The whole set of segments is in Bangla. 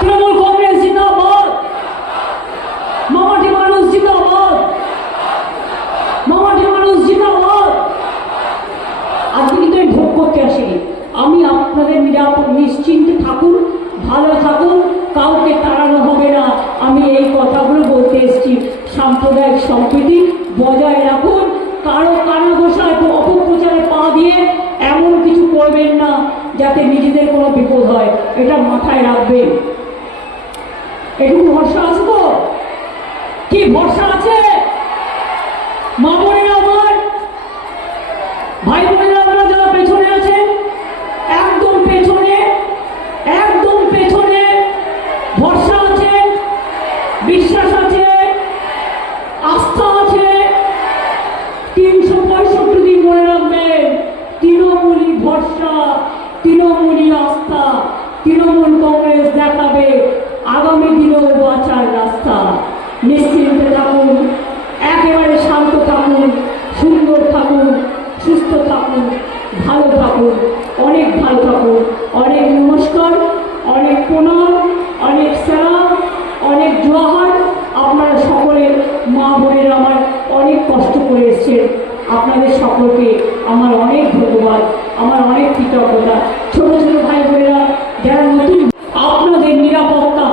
তৃণমূল কংগ্রেস জিন্দাবাদ, মামাটি মানুষ জিন্দাবাদ, মামাটি মানুষ জিন্দাবাদ। আজকে কিন্তু আমি ভোগ করতে আসিনি, আমি আপনাদের নিরাপদ নিশ্চিন্তে থাকুন, ভালো থাকুন, কাউকে তাড়ানো হবে না, আমি এই কথাগুলো বলতে এসেছি। সাম্প্রদায়িক সম্প্রীতি বজায় রাখুন, কারো কানা ঘোষায় অপপ্রচারে পা দিয়ে এমন কিছু করবেন না যাতে নিজেদের কোনো বিপদ হয়, এটা মাথায় রাখবেন। এটুকু ভরসা আছে তো? কি ভরসা আছে? মা বোনেরা আমার, ভাই বোনেরা আপনারা যারা পেছনে আছেন, একদম পেছনে, একদম পেছনে ভরসা আছে, বিশ্বাস আছে, আস্থা আছে। 365 দিন মনে রাখবেন, তৃণমূলই ভরসা, তৃণমূলই আস্থা, তৃণমূল কংগ্রেস দেখাবে আগামী দিনেও বাঁচার রাস্তা। নিশ্চিন্তে থাকুন, একেবারে শান্ত থাকুন, সুন্দর থাকুন, সুস্থ থাকুন, ভালো থাকুন, অনেক ভালো থাকুন। অনেক নমস্কার, অনেক প্রণাম, অনেক সালাম, অনেক জোহার। আপনারা সকলে মা বোনেরা আমার অনেক কষ্ট করে এসছেন, আপনাদের সকলকে আমার অনেক ধন্যবাদ, আমার অনেক কৃতজ্ঞতা। ছোট ছোট ভাই বোনেরা যারা নতুন, আপনাদের নিরাপত্তা,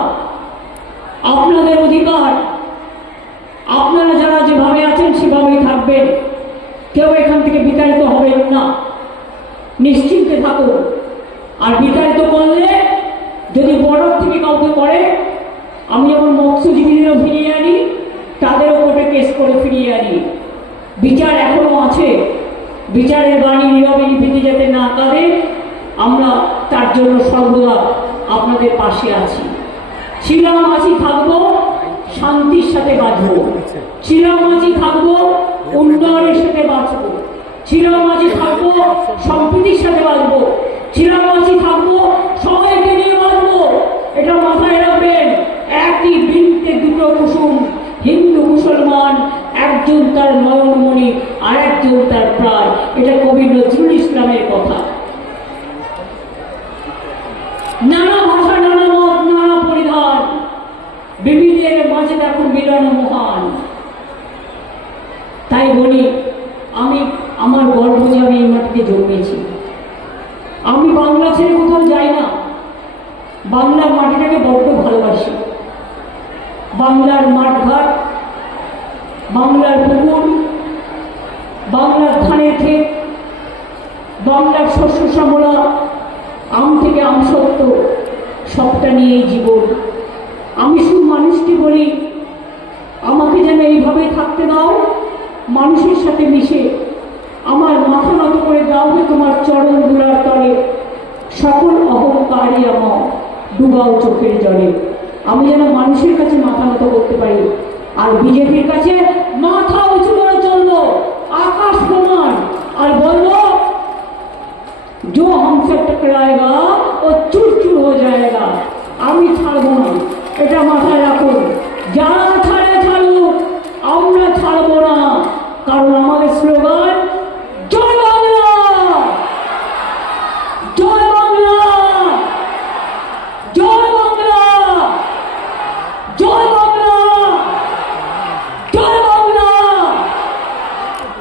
আপনাদের অধিকার, আপনারা যারা যেভাবে আছেন সেভাবেই থাকবেন, কেউ এখান থেকে বিতাড়িত হবেন না, নিশ্চিন্তে থাকুন। আর বিতাড়িত করলে যদি বর্ডার থেকে কাউকে করে, আমি আমার মৎস্যজীবীদেরও ফিরিয়ে আনি, তাদেরও কোর্টে কেস করে ফিরিয়ে আনি। বিচার এখনো আছে, বিচারের বাণী নীরবে নিভৃতে যাতে না কাঁদে, আমরা তার জন্য সর্বদা আপনাদের পাশে আছি। শিলামাঝি থাকবো, শান্তির সাথে বাঁচবো, শিলামাঝি থাকবো, উন্নয়নের সাথে বাঁচবো, শিলামাঝি থাকবো, সম্প্রীতির সাথে বাঁচবো, শিলামাঝি থাকবো, সবাইকে নিয়ে বাঁচবো। এটা মাথায় রাখবেন। একই বৃন্তে দুটো কুসুম, হিন্দু মুসলমান, একজন তার নয়নমণি আর একজন তার প্রাণ। এটা কবি নজরুল ইসলামের কথা। নানা ভাষা, নানা মত, নানা পরিধান, বিবিধের মাঝে দেখুন মিলন মহান। তাই বলি, আমি আমার গর্ব যে আমি এই মাটিতে জন্মেছি। আমি বাংলা ছেড়ে কোথাও যাই না, বাংলার মাটিটাকে বড্ড ভালোবাসি। বাংলার মাঠঘাট, বাংলার পুকুর, বাংলার ধানের ক্ষেত, বাংলার শস্য শ্যামলা, আম থেকে আমসত্ব, সবটা নিয়েই জীবন। আমি শুধু মানুষকে বলি, আমাকে যেন এইভাবেই থাকতে দাও, মানুষের সাথে মিশে। আমার মাথা নত করে দাও যে তোমার চরণ ধুলার তলে, সকল অহংকারী আমার ডুবাও চোখের জলে। আমি যেন মানুষের কাছে মাথা নত করতে পারি। আর বিজেপির কাছে মাথা উঁচু করে চলবো, আকাশ প্রমাণ, আর বলবো जो हमसे टकराएगा वो चूर चूर हो जाएगा। আমি ছাড়বো না, এটা মাথায় রাখুন। যারা ছাড়ে ছাড়ুক, আমরা ছাড়বো না, কারণ আমাদের স্লোগান জয় বাংলা, জয় বাংলা, জয় বাংলা, জয় বাংলা, জয় বাংলা,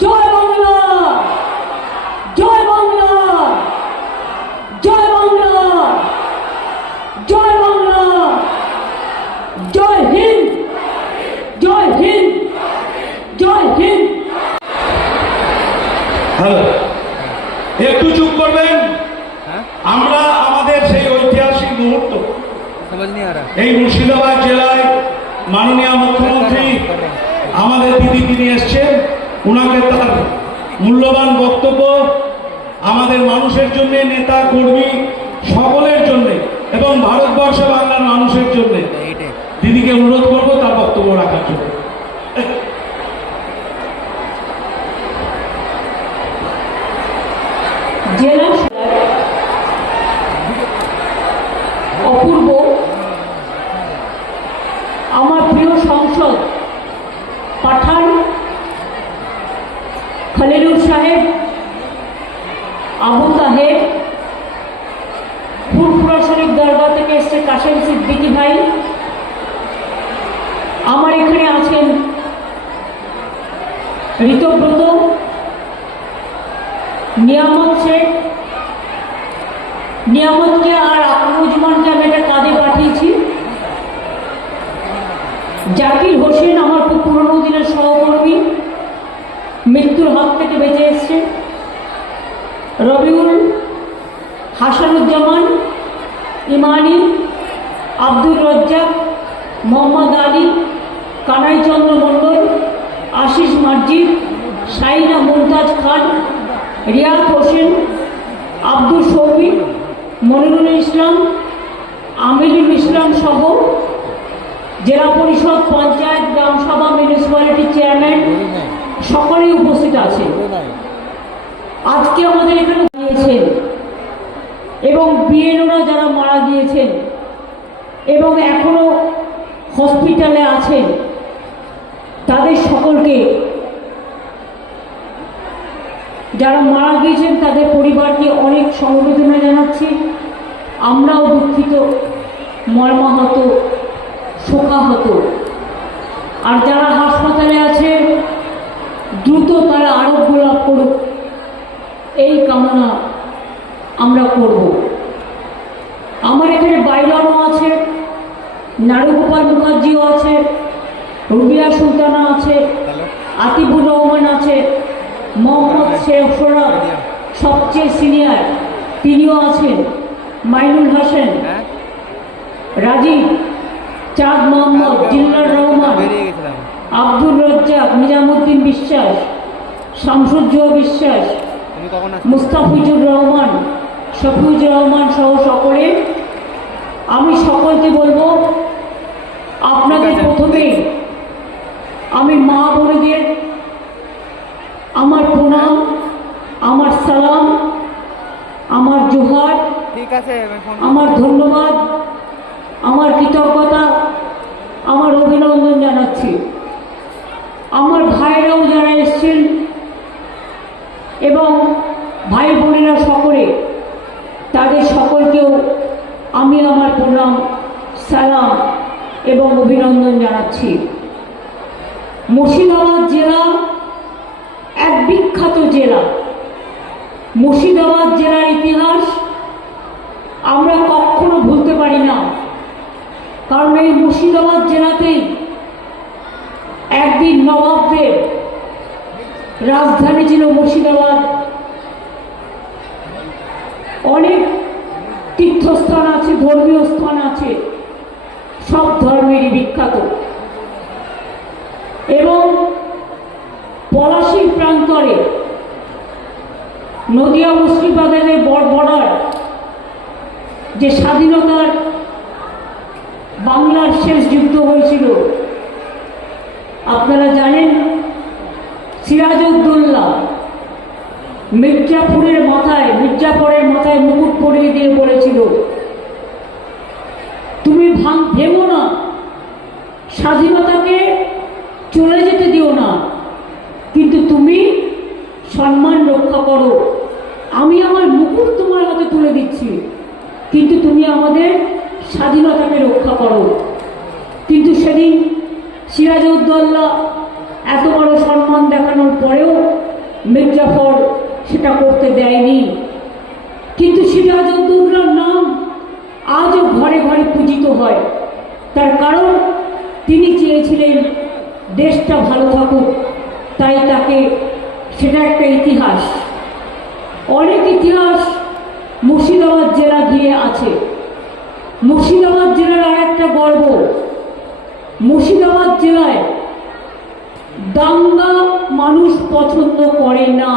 জয় বাংলা, জয় বাংলা, জয় বাংলা, জয় বাংলা, জয় হিন্দ, জয় হিন্দ, জয় হিন্দ। হ্যালো, একটু চুপ করবেন। আমরা আমাদের সেই ঐতিহাসিক মুহূর্ত, এই মুর্শিদাবাদ জেলায় মাননীয় মুখ্যমন্ত্রী আমাদের দিদি তিনি এসছেন, ওনাকে তার মূল্যবান বক্তব্য আমাদের মানুষের জন্য, নেতা কর্মী সকলের জন্য এবং ভারতবর্ষ বাংলার মানুষের জন্য দিদিকে অনুরোধ করবো তার বক্তব্য রাখার জন্য। জেলা অপূর্ব, আমার প্রিয় সংসদ পাঠান খালিলুর সাহেব, আবু তাহের, ফুরফুরা শরীফ দরগা থেকে এসছে কাশেম সিদ্দিকী ভাই, আমার এখানে আছেন ঋতব্রত, নিয়ামত শেখ, নিয়ামতকে আর আকরুজ্জামানকে আমি একটা কাজে পাঠিয়েছি। জাকির হোসেন আমার খুব পুরনো দিনের সহকর্মী, মৃত্যুর হাত থেকে বেঁচে এসছে। রবিউল, হাসানুজ্জামান, ইমানি, আব্দুর রজ্জাক, মোহাম্মদ আলী, কানাইচন্দ্র মণ্ডল, আশিস মার্জিদ, শাহিনা মুমতাজ খান, রিয়াদ হোসেন, আব্দুল শৌফিক, মনিরুল ইসলাম, আমিরুল ইসলাম সহ জেলা পরিষদ, পঞ্চায়েত, গ্রামসভা, মিউনিসিপ্যালিটির চেয়ারম্যান সকলেই উপস্থিত আছে। আজকে আমাদের এখানে গিয়েছেন এবং বিএলওরা যারা মারা গিয়েছেন এবং এখনো হসপিটালে আছেন, তাদের সকলকে, যারা মারা গিয়েছেন তাদের পরিবারকে অনেক সমবেদনা জানাচ্ছি। আমরাও দুঃখিত, মর্মাহত, শোকাহত। আর যারা হাসপাতালে আছে দ্রুত তারা আরোগ্য লাভ করুক, এই কামনা আমরা করব। আমার এখানে বাইলানো আছে, নারুগোপাল মুখার্জিও আছে, রুবিয়া সুলতানা আছে, আতিবুর রহমান আছে, মোহাম্মদ শেখ সোরা সবচেয়ে সিনিয়র তিনিও আছেন, মাইনুল হাসান, রাজীব, চাঁদ মোহাম্মদ, জিল্লার রহমান, আব্দুর রজ্জাক, নিজামুদ্দিন বিশ্বাস, শামসুজ্জোহা বিশ্বাস, মুস্তাফিজুর রহমান, শফিউজুর রহমান সহ সকলে। আমি সকলকে বলবো, আপনাদের প্রথমে আমি মা বোনদের আমার প্রণাম, আমার সালাম, আমার জোহার, আমার ধন্যবাদ, আমার কৃতজ্ঞতা, আমার অভিনন্দন জানাচ্ছি। আমার ভাইরাও যারা এসছেন এবং ভাই বোনেরা সকলে, তাদের সকলকেও আমি আমার প্রণাম, সালাম এবং অভিনন্দন জানাচ্ছি। মুর্শিদাবাদ জেলা এক বিখ্যাত জেলা। মুর্শিদাবাদ জেলার ইতিহাস আমরা কখনো ভুলতে পারি না, কারণ এই মুর্শিদাবাদ জেলাতেই একদিন নবাবদের রাজধানী ছিল মুর্শিদাবাদ। অনেক তীর্থস্থান আছে, ধর্মীয় স্থান আছে, সব ধর্মেরই বিখ্যাত। এবং পলাশীর প্রান্তরে নদিয়া মুর্শিদাবাদের বর্ডার, যে স্বাধীনতার বাংলার শেষ যুদ্ধ হয়েছিল আপনারা জানেন। সিরাজউদ্দৌলা মির্জাপুরের মাথায় মুকুট পরিয়ে দিয়ে বলেছিল, তুমি ভেঙো না, স্বাধীনতাকে চলে যেতে দিও না, কিন্তু তুমি সম্মান রক্ষা করো। আমি আমার মুকুট তোমার হাতে তুলে দিচ্ছি, কিন্তু তুমি আমাদের স্বাধীনতাকে রক্ষা করো। কিন্তু সেদিন সিরাজউদ্দৌলা এত বড় সম্মান দেখানোর পরেও মির্জাফর সেটা করতে দেয়নি। কিন্তু সিরাজউদ্দৌলার নাম আজও ঘরে ঘরে পূজিত হয়। তার কারণ তিনি চেয়েছিলেন দেশটা ভালো থাকুক, তাই তাকে, সেটা একটা ইতিহাস। অনেক ইতিহাস মুর্শিদাবাদ জেলা ঘিরে আছে। মুর্শিদাবাদ জেলার আর একটা গর্ব, মুর্শিদাবাদ জেলায় দাঙ্গা মানুষ পছন্দ করে না।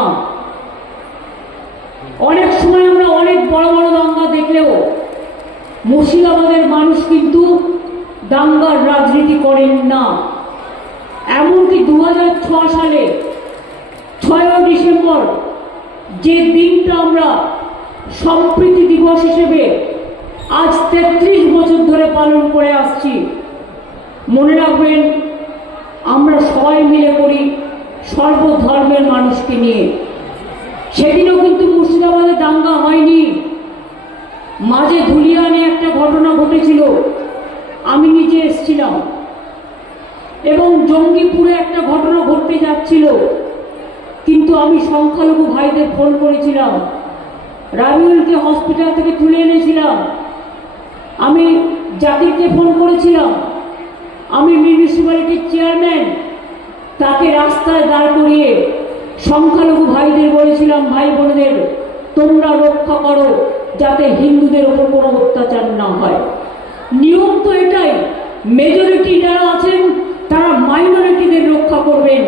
অনেক সময় আমরা অনেক বড় বড় দাঙ্গা দেখলেও মুর্শিদাবাদের মানুষ কিন্তু দাঙ্গার রাজনীতি করেন না। এমনকি 2006 সালে 6 ডিসেম্বর, যে দিনটা আমরা সম্প্রীতি দিবস হিসেবে আজ 33 বছর ধরে পালন করে আসছি, মনে রাখবেন আমরা সবাই মিলে করি, সর্বধর্মের মানুষকে নিয়ে। সেদিনও কিন্তু মুর্শিদাবাদে দাঙ্গা হয়নি। মাঝে ধুলিয়ানে একটা ঘটনা ঘটেছিল, আমি নিজে এসেছিলাম। এবং জঙ্গিপুরে একটা ঘটনা ঘটতে যাচ্ছিল, কিন্তু আমি সংখ্যালঘু ভাইদের ফোন করেছিলাম, রাবিউলকে হসপিটাল থেকে তুলে এনেছিলাম, আমি জাতিরকে ফোন করেছিলাম, আমি মিউনিসিপ্যালিটির চেয়ারম্যান, তাকে রাস্তায় দাঁড় করিয়ে সংখ্যালঘু ভাইদের বলেছিলাম, ভাই বোনদের তোমরা রক্ষা করো যাতে হিন্দুদের ওপর কোনো অত্যাচার না হয়। নিয়ম তো এটাই, মেজরিটি যারা আছেন তারা মাইনরিটিদের রক্ষা করবেন,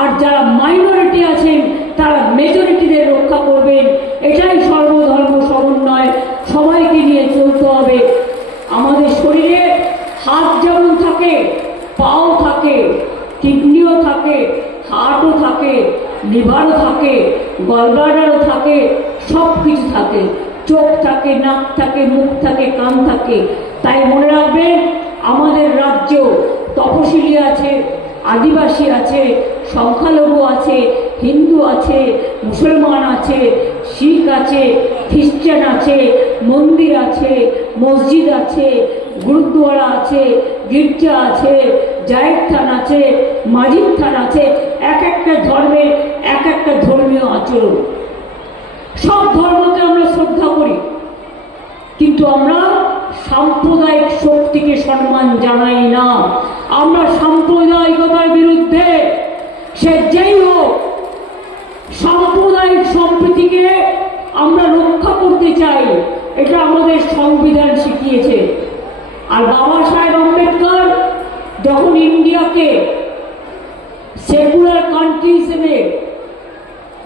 আর যারা মাইনরিটি আছেন তারা মেজরিটিদের রক্ষা করবেন। এটাই সর্বধর্ম সমন্বয়, সবাইকে নিয়ে চলতে হবে। আমাদের শরীরে হাত যেমন থাকে, পাও থাকে, কিডনিও থাকে, হার্টও থাকে, লিভারও থাকে, গলব্লাডারও থাকে, সব কিছু থাকে, চোখ থাকে, নাক থাকে, মুখ থাকে, কান থাকে। তাই মনে রাখবেন, আমাদের রাজ্য তপশিলি আছে, আদিবাসী আছে, সংখ্যালঘু আছে, হিন্দু আছে, মুসলমান আছে, শিখ আছে, খ্রিস্টান আছে, মন্দির আছে, মসজিদ আছে, গুরুদ্বারা আছে, গির্জা আছে, জায়েদ থান আছে, মাজিদ থান আছে। এক একটা ধর্মের এক একটা ধর্মীয় আচরণ। সব ধর্মকে আমরা শ্রদ্ধা করি, কিন্তু আমরা সাম্প্রদায়িক শক্তিকে সম্মান জানাই না। আমরা সাম্প্রদায়িকতার বিরুদ্ধে, সে যেই হোক। সাম্প্রদায়িক সম্প্রীতিকে আমরা রক্ষা করতে চাই, এটা আমাদের সংবিধান শিখিয়েছে। আর বাবা সাহেব আম্বেদকর যখন ইন্ডিয়াকে সেকুলার কান্ট্রি হিসেবে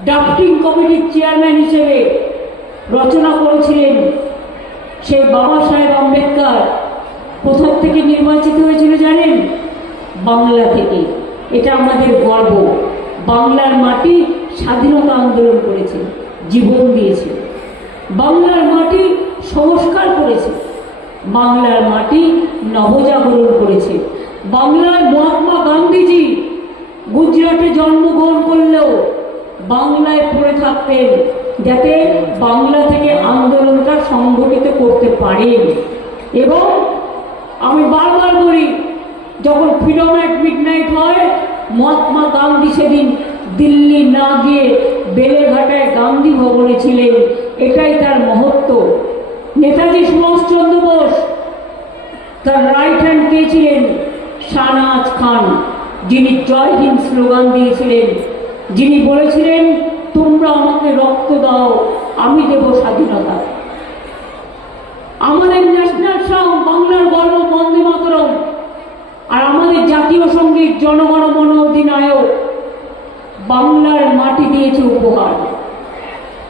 ড্রাফটিং কমিটির চেয়ারম্যান হিসেবে রচনা করেছিলেন, সেই বাবা সাহেব আম্বেদকর কোথা থেকে নির্বাচিত হয়েছিল জানেন? বাংলা থেকে। এটা আমাদের গর্ব। বাংলার মাটি স্বাধীনতা আন্দোলন করেছে, জীবন দিয়েছে। বাংলার মাটি সংস্কার করেছে, বাংলার মাটি নবজাগরণ করেছে। বাংলায় মহাত্মা গান্ধীজি গুজরাটে জন্মগ্রহণ করলেও বাংলায় পড়ে থাকতেন, যাতে বাংলা থেকে আন্দোলনটা সংগঠিত করতে পারেন। এবং আমি বারবার বলি, যখন ফ্রিডম অ্যাট মিডনাইট হয়, মহাত্মা গান্ধী সেদিন দিল্লি না গিয়ে বেলেঘাটায় গান্ধী ভবনে ছিলেন। এটাই তার মহত্ব। নেতাজি সুভাষচন্দ্র বোস, তার রাইট হ্যান্ড কে ছিলেন? শাহনাজ খান, যিনি জয় হিন্দ স্লোগান দিয়েছিলেন, যিনি বলেছিলেন তোমরা আমাকে রক্ত দাও, আমি দেব স্বাধীনতা। আমাদের ন্যাশনাল সং, বাংলার গর্ব, বন্দে মাতরম, আর আমাদের জাতীয় সঙ্গীত জনগণ মন অধিনায়ক বাংলার মাটি দিয়েছে উপহার।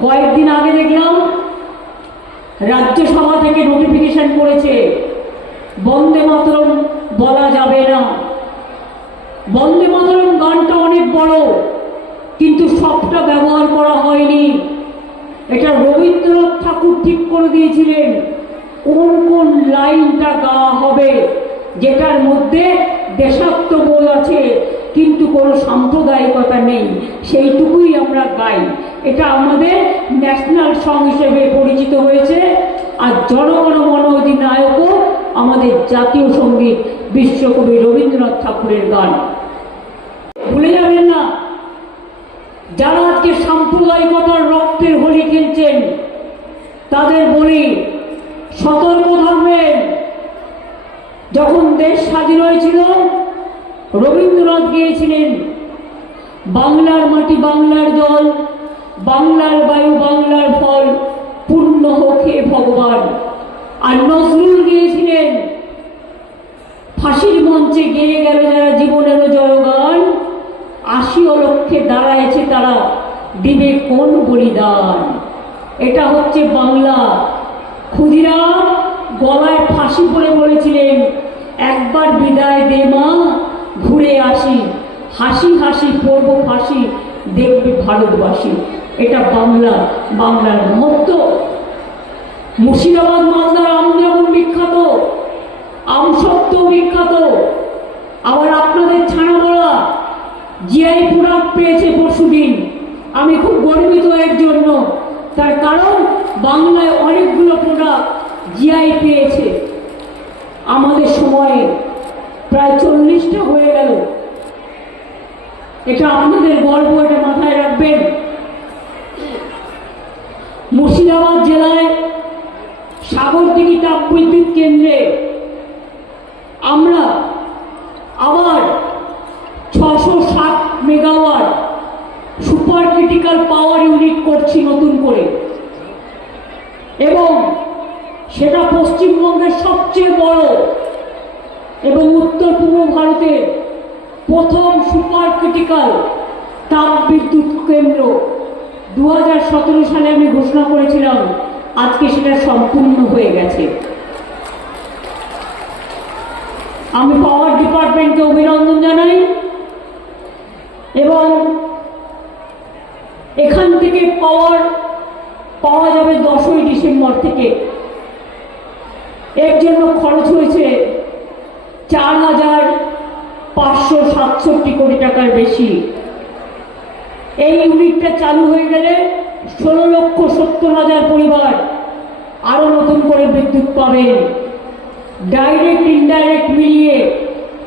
কয়েকদিন আগে দেখলাম রাজ্যসভা থেকে নোটিফিকেশন করেছে বন্দে মাতরম বলা যাবে না। বন্দে মাতরম গানটা অনেক বড়, কিন্তু সবটা ব্যবহার করা হয়নি। এটা রবীন্দ্রনাথ ঠাকুর ঠিক করে দিয়েছিলেন কোন কোন লাইনটা গাওয়া হবে, যেটার মধ্যে দেশাত্মবোধ আছে কিন্তু কোনো সাম্প্রদায়িকতা নেই, সেইটুকুই আমরা গাই। এটা আমাদের ন্যাশনাল সং হিসেবে পরিচিত হয়েছে। আর জনগণ মন অধিনায়কও আমাদের জাতীয় সঙ্গীত, বিশ্বকবি রবীন্দ্রনাথ ঠাকুরের গান। ভুলে যাবেন না, যারা আজকে সাম্প্রদায়িকতার রক্তের হোলি খেলছেন তাদের বলি সতর্ক থাকবেন। যখন দেশ স্বাধীন হয়েছিল, রবীন্দ্রনাথ গিয়েছিলেন বাংলার মাটি বাংলার জল, বাংলার বায়ু বাংলার ফল, পূর্ণ হোক হে ভগবান। আর নজরুল গিয়েছিলেন ফাঁসির মঞ্চে গেয়ে গেল যারা জীবনেরও জয়গান, ৮০ লক্ষে দাঁড়ায়ছে তারা দিবে কোন বলিদান। এটা হচ্ছে বাংলা। ক্ষুদিরাম গলায় ফাঁসি পরে বলেছিলেন একবার বিদায় দে মা, ঘুরে আসি, হাসি হাসি পড়ব ফাঁসি, দেখবে ভারতবাসী। এটা বাংলা, বাংলার মহত্ব। মুর্শিদাবাদ মালদার আম যেমন বিখ্যাত, আমসত্ব বিখ্যাত, আবার আপনাদের ছানাবড়া জিআই প্রোডাক্ট পেয়েছে পরশুদিন। আমি খুব গর্বিত এর জন্য, তার কারণ বাংলায় অনেকগুলো প্রোডাক্ট জিআই পেয়েছে। আমাদের সময়ে প্রায় 40টা হয়ে গেল। এটা আপনাদের গর্ব, এটা মাথায় রাখবেন। মুর্শিদাবাদ জেলায় সাগরদিঘি তাপবিদ্যুৎ কেন্দ্রে আমরা আবার 607 মেগাওয়াট সুপার ক্রিটিক্যাল পাওয়ার ইউনিট করছি নতুন করে, এবং সেটা পশ্চিমবঙ্গের সবচেয়ে বড় এবং উত্তর পূর্ব ভারতের প্রথম সুপার ক্রিটিক্যাল তাপবিদ্যুৎ কেন্দ্র। 2017 সালে আমি ঘোষণা করেছিলাম, আজকে সেটা সম্পূর্ণ হয়ে গেছে। আমি পাওয়ার ডিপার্টমেন্টকে অভিনন্দন জানাই, এবং এখান থেকে পাওয়া যাবে 10ই ডিসেম্বর থেকে। এর জন্য খরচ হয়েছে 4,567 কোটি টাকার বেশি। এই ইউনিটটা চালু হয়ে গেলে 16,70,000 পরিবার আরো নতুন করে বিদ্যুৎ পাবেন। ডাইরেক্ট ইনডাইরেক্ট মিলিয়ে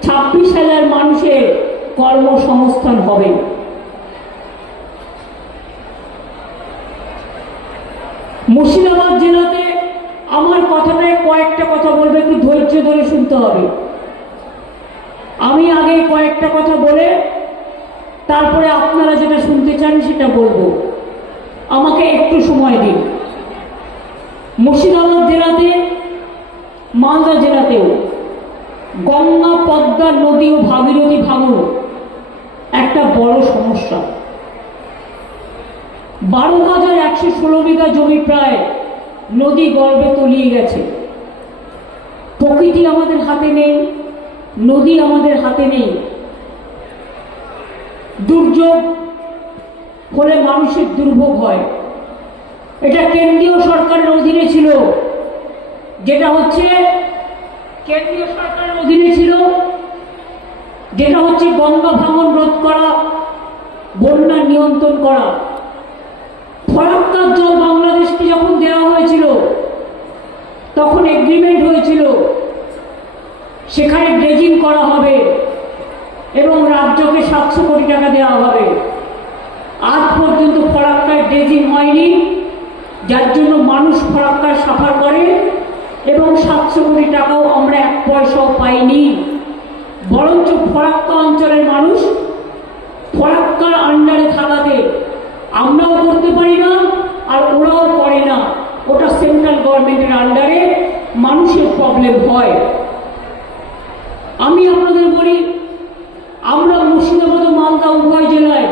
26,000 মানুষের কর্মসংস্থান হবে। মুর্শিদাবাদ জেলাতে আমার কথাটায় কয়েকটা কথা বলবে, একটু ধৈর্য ধরে শুনতে হবে। আমি আগে কয়েকটা কথা বলে তারপরে আপনারা যেটা শুনতে চান সেটা বলবো, আমাকে একটু সময় দিন। মুর্শিদাবাদ জেলাতে, মালদা জেলাতেও গঙ্গা, পদ্মা নদী ও ভাগীরথী ভাঙন একটা বড় সমস্যা। 12,116 বিঘা জমি প্রায় নদী গর্ভে তলিয়ে গেছে। প্রকৃতি আমাদের হাতে নেই, নদী আমাদের হাতে নেই। দুর্যোগ হলে মানুষের দুর্ভোগ হয়। এটা কেন্দ্রীয় সরকারের অধীনে ছিল, যেটা হচ্ছে কেন্দ্রীয় সরকারের অধীনে ছিল, যেটা হচ্ছে গঙ্গা ভাঙন রোধ করা, বন্যা নিয়ন্ত্রণ করা। ফরাক্কার জল বাংলাদেশকে যখন দেওয়া হয়েছিল তখন এগ্রিমেন্ট হয়েছিল সেখানে ড্রেজিং করা হবে এবং রাজ্যকে 700 কোটি টাকা দেওয়া হবে। আজ পর্যন্ত ফরাক্কায় ড্রেজিং হয়নি, যার জন্য মানুষ ফরাক্কায় সাফার করে, এবং 700 কোটি টাকাও আমরা 1 পয়সাও পাইনি। বরঞ্চ ফরাক্কা অঞ্চলের মানুষ ফরাক্কার আন্ডারে থাকাতে আমরাও করতে পারি না আর ওরাও করে না। ওটা সেন্ট্রাল গভর্নমেন্টের আন্ডারে, মানুষের প্রবলেম হয়। আমি আপনাদের বলি, আমরা মুর্শিদাবাদ ও মালদা উভয় জেলায়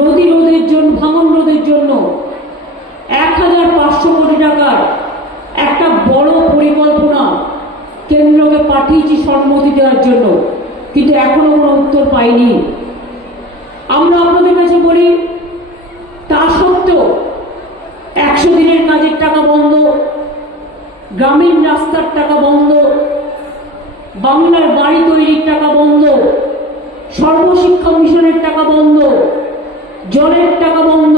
নদী রোধের জন্য, ভাঙন রোধের জন্য 1,500 কোটি টাকার একটা বড় পরিকল্পনা কেন্দ্রকে পাঠিয়েছি সম্মতি দেওয়ার জন্য, কিন্তু এখনো কোনো উত্তর পাইনি। আমরা আপনাদের কাছে বলি, তা সত্ত্বেও 100 দিনের কাজের টাকা বন্ধ, গ্রামীণ রাস্তার টাকা বন্ধ, বাংলার বাড়ি তৈরির টাকা বন্ধ, সর্বশিক্ষা মিশনের টাকা বন্ধ, জলের টাকা বন্ধ।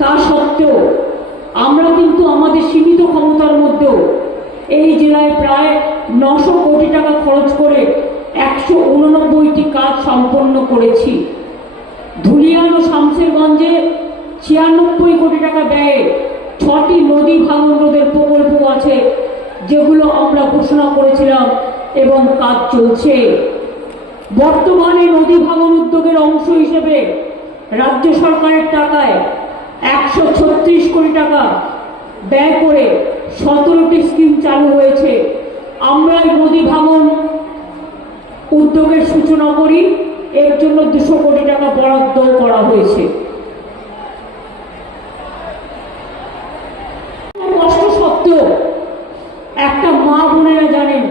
তা সত্ত্বেও আমরা কিন্তু আমাদের সীমিত ক্ষমতার মধ্যেও এই জেলায় প্রায় 900 কোটি টাকা খরচ করে 189টি কাজ সম্পন্ন করেছি। ধুলিয়ান ও শামসেরগঞ্জে 96 কোটি টাকা ব্যয়ে 6টি নদী ভাঙন রোধের প্রকল্প আছে, যেগুলো আমরা ঘোষণা করেছিলাম এবং কাজ চলছে। বর্তমানে নদী ভাঙন উদ্যোগের অংশ হিসেবে রাজ্য সরকারের টাকায় 136 কোটি টাকা ব্যয় করে 17টি স্কিম চালু হয়েছে। আমরা এই নদী ভাঙন উদ্যোগের সূচনা করি, এর জন্য 200 কোটি টাকা বরাদ্দ করা হয়েছে। কষ্ট সত্ত্বেও একটা মা বোনেরা জানেন,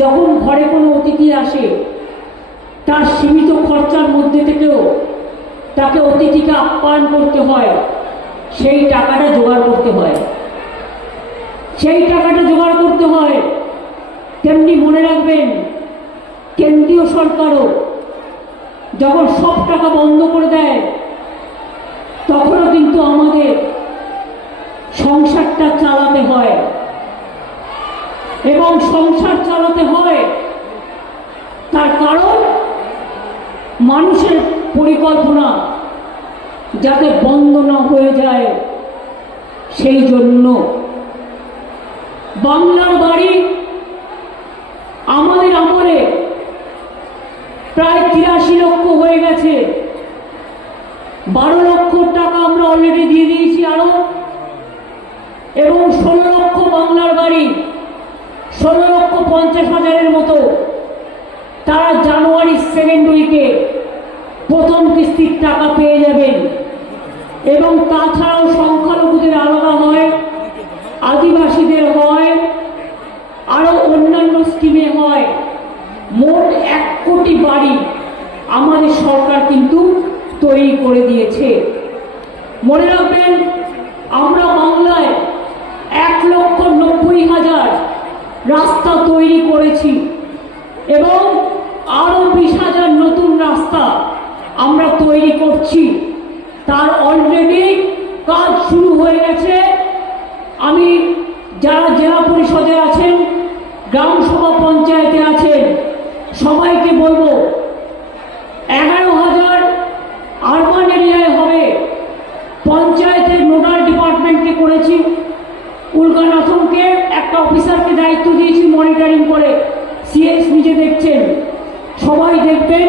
যখন ঘরে কোনো অতিথি আসে তার সীমিত খরচার মধ্যে থেকেও তাকে অতিথিকে আপ্যায়ন করতে হয়, সেই টাকাটা জোগাড় করতে হয়। তেমনি মনে রাখবেন, কেন্দ্রীয় সরকারও যখন সব টাকা বন্ধ করে দেয় তখনও কিন্তু আমাদের সংসারটা চালাতে হয়, এবং সংসার চালাতে হয় মানুষের পরিকল্পনা যাতে বন্ধ না হয়ে যায়, সেই জন্য বাংলার বাড়ি আমাদের আমলে প্রায় 83 লক্ষ হয়ে গেছে। 12 লক্ষ টাকা আমরা অলরেডি দিয়ে দিয়েছি আরো, এবং 16 লক্ষ বাংলার বাড়ি, 16,50,000 মতো তারা জানুয়ারি সেকেন্ড উইকে প্রথম কিস্তির টাকা পেয়ে যাবেন। এবং তাছাড়াও সংখ্যালঘুদের আলাদা হয়, আদিবাসীদের হয়, আরো অন্যান্য স্কিমে হয়। মোট 1 কোটি বাড়ি আমাদের সরকার কিন্তু তৈরি করে দিয়েছে। মনে রাখবেন, আমরা বাংলায় 1,90,000 রাস্তা তৈরি করেছি এবং আরো 20,000 নতুন রাস্তা আমরা তৈরি করছি। তার অলরেডি কাজ শুরু হয়ে গেছে। আমি যারা জেলা পরিষদে আছেন, গ্রাম সভা পঞ্চায়েতে আছেন, সবাইকে বলবো 11,000 আরবান এরিয়ায় হবে। পঞ্চায়েতের নোডাল ডিপার্টমেন্টকে করেছি, উল্কানাথনকে একটা অফিসারকে দায়িত্ব দিয়েছি মনিটরিং করে, সিএস নিজে দেখছেন। সবাই দেখবেন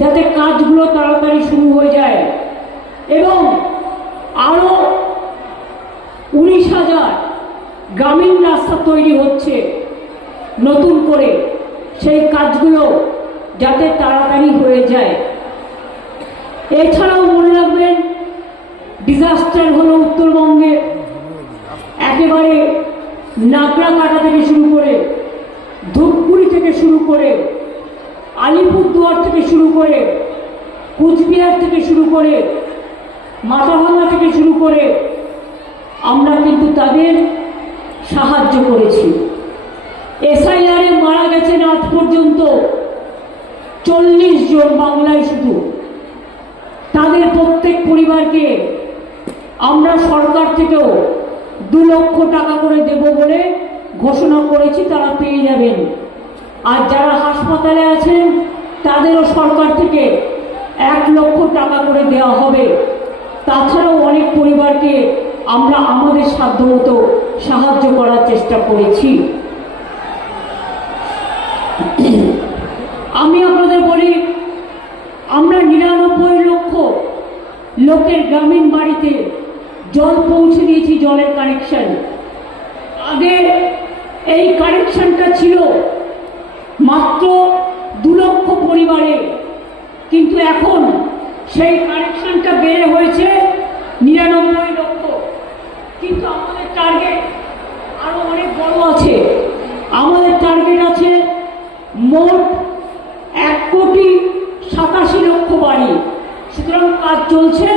যাতে কাজগুলো তাড়াতাড়ি শুরু হয়ে যায়। এবং আরো 19,000 গ্রামীণ রাস্তা তৈরি হচ্ছে নতুন করে, সেই কাজগুলো যাতে তাড়াতাড়ি হয়ে যায়। এছাড়াও মনে রাখবেন, ডিজাস্টার হলো উত্তরবঙ্গে একেবারে নাগরাকাটা থেকে শুরু করে, ধূপগুড়ি থেকে শুরু করে, আলিপুরদুয়ার থেকে শুরু করে, কুচবিহার থেকে শুরু করে, মাথাভাঙা থেকে শুরু করে আমরা কিন্তু তাদের সাহায্য করেছি। এসআইআরে মারা গেছেন আজ পর্যন্ত 40 জন বাংলায় শুধু। তাদের প্রত্যেক পরিবারকে আমরা সরকার থেকেও 2 লক্ষ টাকা করে দেব বলে ঘোষণা করেছি, তারা পেয়ে যাবেন। আর যারা হাসপাতালে আছেন তাদেরও সরকার থেকে 1 লক্ষ টাকা করে দেওয়া হবে। তাছাড়াও অনেক পরিবারকে আমরা আমাদের সাধ্যমতো সাহায্য করার চেষ্টা করেছি। আমি আপনাদের বলি, আমরা 99 লক্ষ লোকের গ্রামীণ বাড়িতে জল পৌঁছে দিয়েছি, জলের কানেকশন। আগে এই কানেকশনটা ছিল মাত্র 2 লক্ষ পরিবারে, কিন্তু এখন সেই কানেকশনটা বেড়ে হয়েছে 99 লক্ষ। কিন্তু আমাদের টার্গেট আরো অনেক বড় আছে। আমাদের টার্গেট আছে মোট 1,87,00,000 বাড়ি। সুতরাং কাজ চলছে,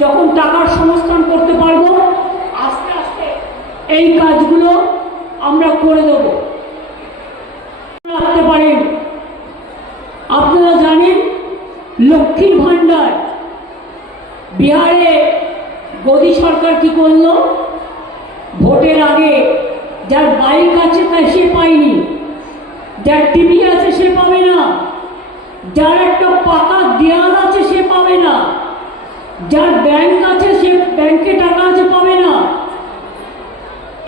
যখন টাকার সংস্থান করতে পারবো আস্তে আস্তে এই কাজগুলো আমরা করে দেব। রাখতে পারেন, আপনারা জানেন লক্ষ্মীর ভান্ডার বিহারে মোদী সরকার কি করলো? ভোটের আগে যার বাইক আছে তাই সে পায়নি, যার টিভি আছে সে পাবে না, যার একটা পাকা দেয়াল আছে সে পাবে না, যার ব্যাংক আছে সে ব্যাংকে টাকা আছে পাবে না।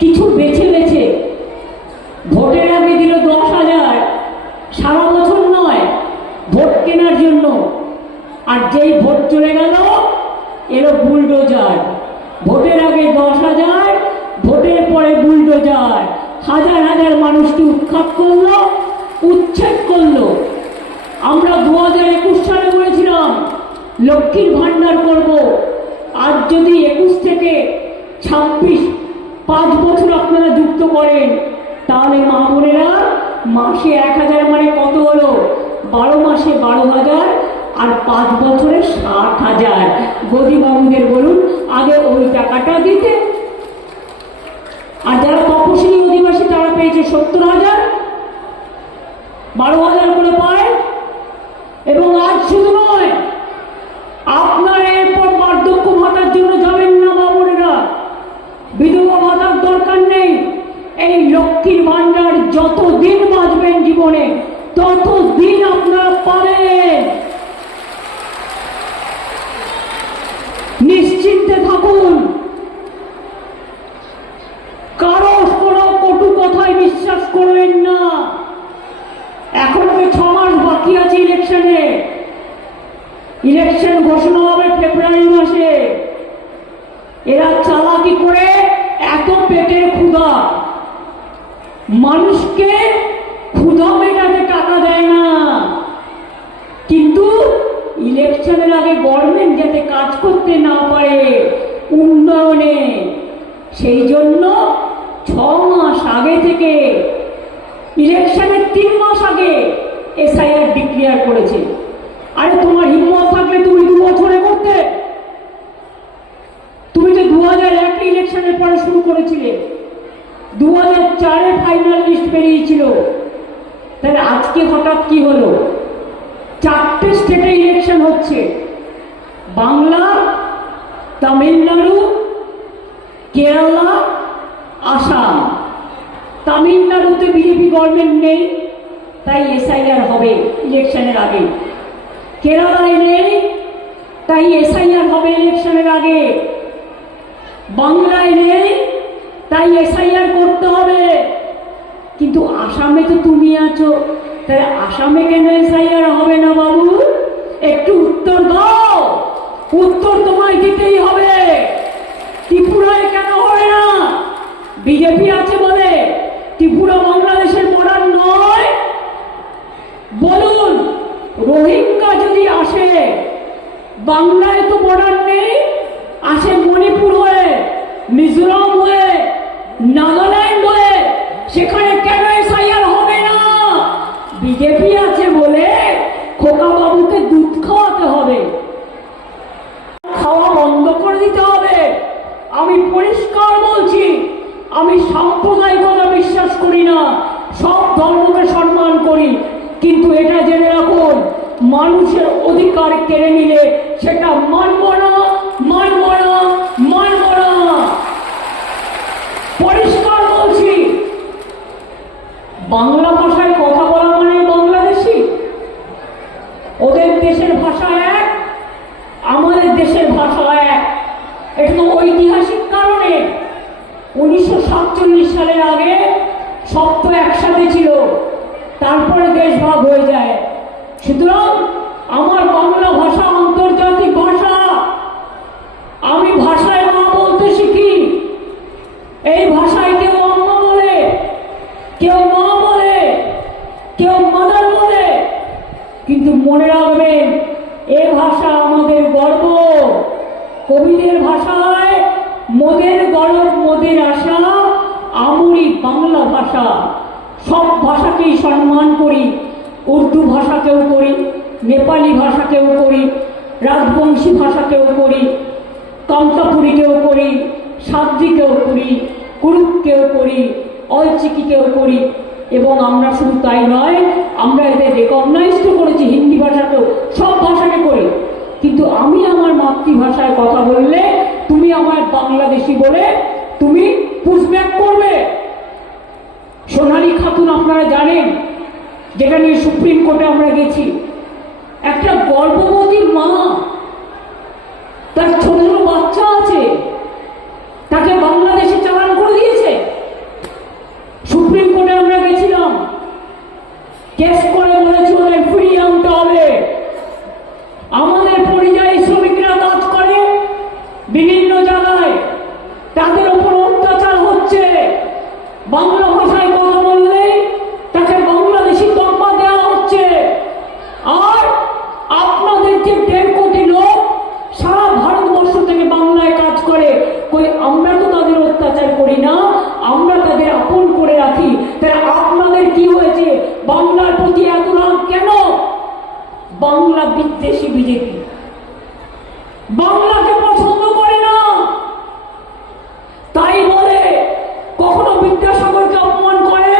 কিছু বেছে বেছে ভোটের আগে দিল 10,000, সারা বছর নয়, ভোট কেনার জন্য। আর যেই ভোট চলে গেল এলো বুলডোজার। ভোটের আগে 10,000, ভোটের পরে বুলডোজার। হাজার হাজার মানুষকে উৎখাত করলো, উচ্ছেদ করলো। আমরা 2021 সালে বলেছিলাম লক্ষ্মীর ভান্ডার করব। আজ যদি 21 থেকে 26, 5 বছর আপনারা যুক্ত করেন, তাহলে মা বোনেরা মাসে 1,000 মানে কত হলো? 12 মাসে 12,000 আর 5 বছরে 60,000। গদিবাবুদের বলুন আগে ওই টাকাটা দিতে। আর যারা তপশিলি অধিবাসী তারা পেয়েছে 70,000, 12,000 করে পায়। এবং আজ শুধু নয়, আপনার এরপর বার্ধক্য ভাতার জন্য যাবেন না বাবুরা, বিধবা ভাতার দরকার নেই। এই লক্ষ্মীর ভান্ডার যতদিন বাঁচবেন জীবনে ততদিন আপনারা পাবেন। দেখুন, কারো কোনো কটু কথায় বিশ্বাস করবেন না। এখন তো 6 মাস বাকি আছে ইলেকশনে। ইলেকশন ঘোষণা হবে ফেব্রুয়ারি মাসে। এরা চালাকি করে এত পেটের ক্ষুধা, মানুষকে ক্ষুধা মেটাতে টাকা দেয় না, কিন্তু ইলেকশনের আগে গভর্নমেন্ট যাতে কাজ করতে না পারে উন্নয়নে, সেই জন্য 6 মাস আগে থেকে, ইলেকশনের 3 মাস আগে এসআইআর ডিক্লেয়ার করেছে। আরে তোমার হিম্মত থাকলে তুমি 2 বছরে করতে। তুমি তো 2001 ইলেকশনের পরে শুরু করেছিলে, 2004-এ ফাইনাল লিস্ট বেরিয়েছিল। তাহলে আজকে হঠাৎ কি হলো? 4টে স্টেটে ইলেকশন হচ্ছে, বাংলা, তামিলনাড়ু, কেরালা, আসাম। তামিলনাড়ুতে বিজেপি গভর্নমেন্ট নেই, তাই এসআইআর হবে ইলেকশনের আগে। কেরালায় নেই, তাই এসআইআর হবে ইলেকশনের আগে। বাংলায় নেই, তাই এসআইআর করতে হবে। কিন্তু আসামে তো তুমি আছো, তাহলে আসামে কেন এসআইআর হবে না বাবু? একটু উত্তর দাও। উত্তর তোমায় দিতেই হবে। ত্রিপুরায় কেন হবে না? বিজেপি আছে বলে ত্রিপুরা বাংলাদেশের বর্ডার নয়? বলুন, রোহিঙ্গা যদি আসে, বাংলায় তো বর্ডার নেই, আসে মণিপুর হয়ে, মিজোরাম হয়ে, নাগাল্যান্ড হয়ে, সেখানে কেন এসআইআর হবে না? বিজেপি আছে বলে খোকা বাবুকে দুধ খাওয়াতে হবে, খাওয়া বন্ধ করে দিতে হবে। আমি পরিষ্কার বলছি, আমি সাম্প্রদায়িকতা বিশ্বাস করি না, সব ধর্মকে সম্মান করি, কিন্তু এটা জেনে রাখুন, মানুষের অধিকার কেড়ে নিলে সেটা মানব না, মানব না, মানব না। পরিষ্কার বলছি, বাংলা ভাষায় কথা বলা মানে বাংলাদেশি। ওদের দেশের ভাষা এক, আমাদের দেশের ভাষা এক। এটা তো ঐতিহাসিক কারণে। 1947 সালের আগে সব তো একসাথে ছিল, তারপরে দেশ ভাগ হয়ে যায়। সুতরাং আমার বাংলা ভাষা আন্তর্জাতিক ভাষা। আমি ভাষায় মা বলতে শিখি। এই ভাষায় কেউ আম্মা বলে, কেউ মা বলে, কেউ মাদার বলে, কিন্তু মনে রাখবেন, এ ভাষা আমাদের গর্ব। কবিদের ভাষায় মোদের গর্ব, মোদের আশা, আমরি বাংলা ভাষা। সব ভাষাকেই সম্মান করি, উর্দু ভাষাকেও করি, নেপালি ভাষাকেও করি, রাজবংশী ভাষাকেও করি, কামতাপুরীকেও করি, সাদ্রিকেও করি, কুরুককেও করি, অলচিকিকেও করি। এবং আমরা শুধু তাই নয়, আমরা এদের রেকগনাইজ তো করেছি, হিন্দি ভাষাকেও, সব ভাষাকে করি। কিন্তু আমি আমার মাতৃভাষায় কথা বললে তুমি আমার বাংলাদেশি বলে তুমি পুশব্যাক করবে। সোনালী খাতুন আপনারা জানেন, যেটা নিয়ে সুপ্রিম কোর্টে আমরা গেছি, একটা গর্ভবতী মা, তার ছোট ছোট বাচ্চা আছে, তাকে বাংলাদেশে চালান করে দিয়েছে। সুপ্রিম কোর্টে আমরা গেছিলাম, কেস করে বলেছে ওদের ফিরিয়ে আনতে হবে। আমাদের পরিযায়ী শ্রমিকরা কাজ করে বিভিন্ন জায়গায়, তাদের উপর অত্যাচার হচ্ছে। বাংলা ভাষায় কথা বললে তাকে বাংলাদেশি তকমা দেওয়া হচ্ছে। আর আপনাদের যে 1.5 কোটি লোক সারা ভারতবর্ষ থেকে বাংলায় কাজ করে, কই আমরা তো তাদের অত্যাচার করি না, আমরা তাদের আপন করে রাখি। তাহলে আপনাদের কি হয়েছে? বাংলার প্রতি এত রাগ কেন? বাংলা বিদ্বেষী বিজেপি বাংলাকে পছন্দ করে না, তাই বলে কখনো বিদ্যাসাগরকে অপমান করে,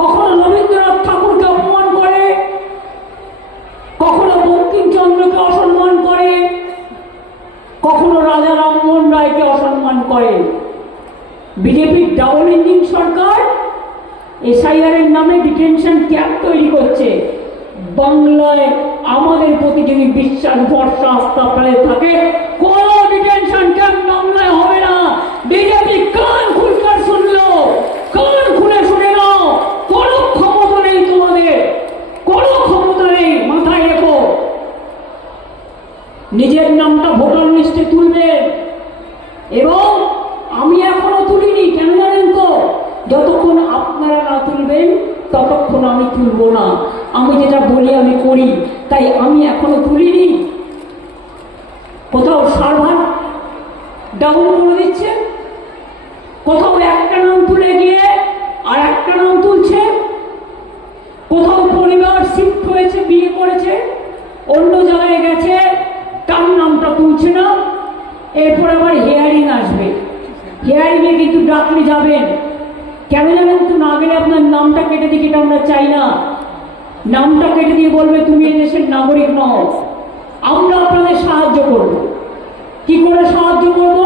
কখনো রবীন্দ্রনাথ ঠাকুরকে অপমান করে, কখনো বঙ্কিমচন্দ্রকে অসম্মান করে, কখনো রাজা রামমোহন রায়কে অসম্মান করে। বিজেপির ডাবল ইঞ্জিন সরকার এসআইআর এর নামে ডিটেনশন ক্যাম্প তৈরি করছে। বাংলায় আমাদের প্রতি যদি বিশ্বাস, ভরসা, আস্থা থাকে, কোন ডিটেনশন ততক্ষণ আমি তুলব না। আমি যেটা বলি আমি করি, তাই আমি এখনো তুলিনি। কোথাও সার্ভার ডাউন করে দিচ্ছে, কোথাও একটা নাম তুলে গিয়ে আর একটা নাম তুলছে, কোথাও পরিবার শিফট হয়েছে, বিয়ে করেছে, অন্য জায়গায় গেছে, তার নামটা তুলছে না। এরপর আবার হিয়ারিং আসবে, হিয়ারিংয়ে কিন্তু ডাকলে যাবেন, কেন জানেন তো? না গেলে আপনার নামটা কেটে দিয়ে, এটা আমরা চাই না। নামটা কেটে দিয়ে বলবে তুমি এদেশের নাগরিক নও। আমরা আপনাদের সাহায্য করব। কি করে সাহায্য করব?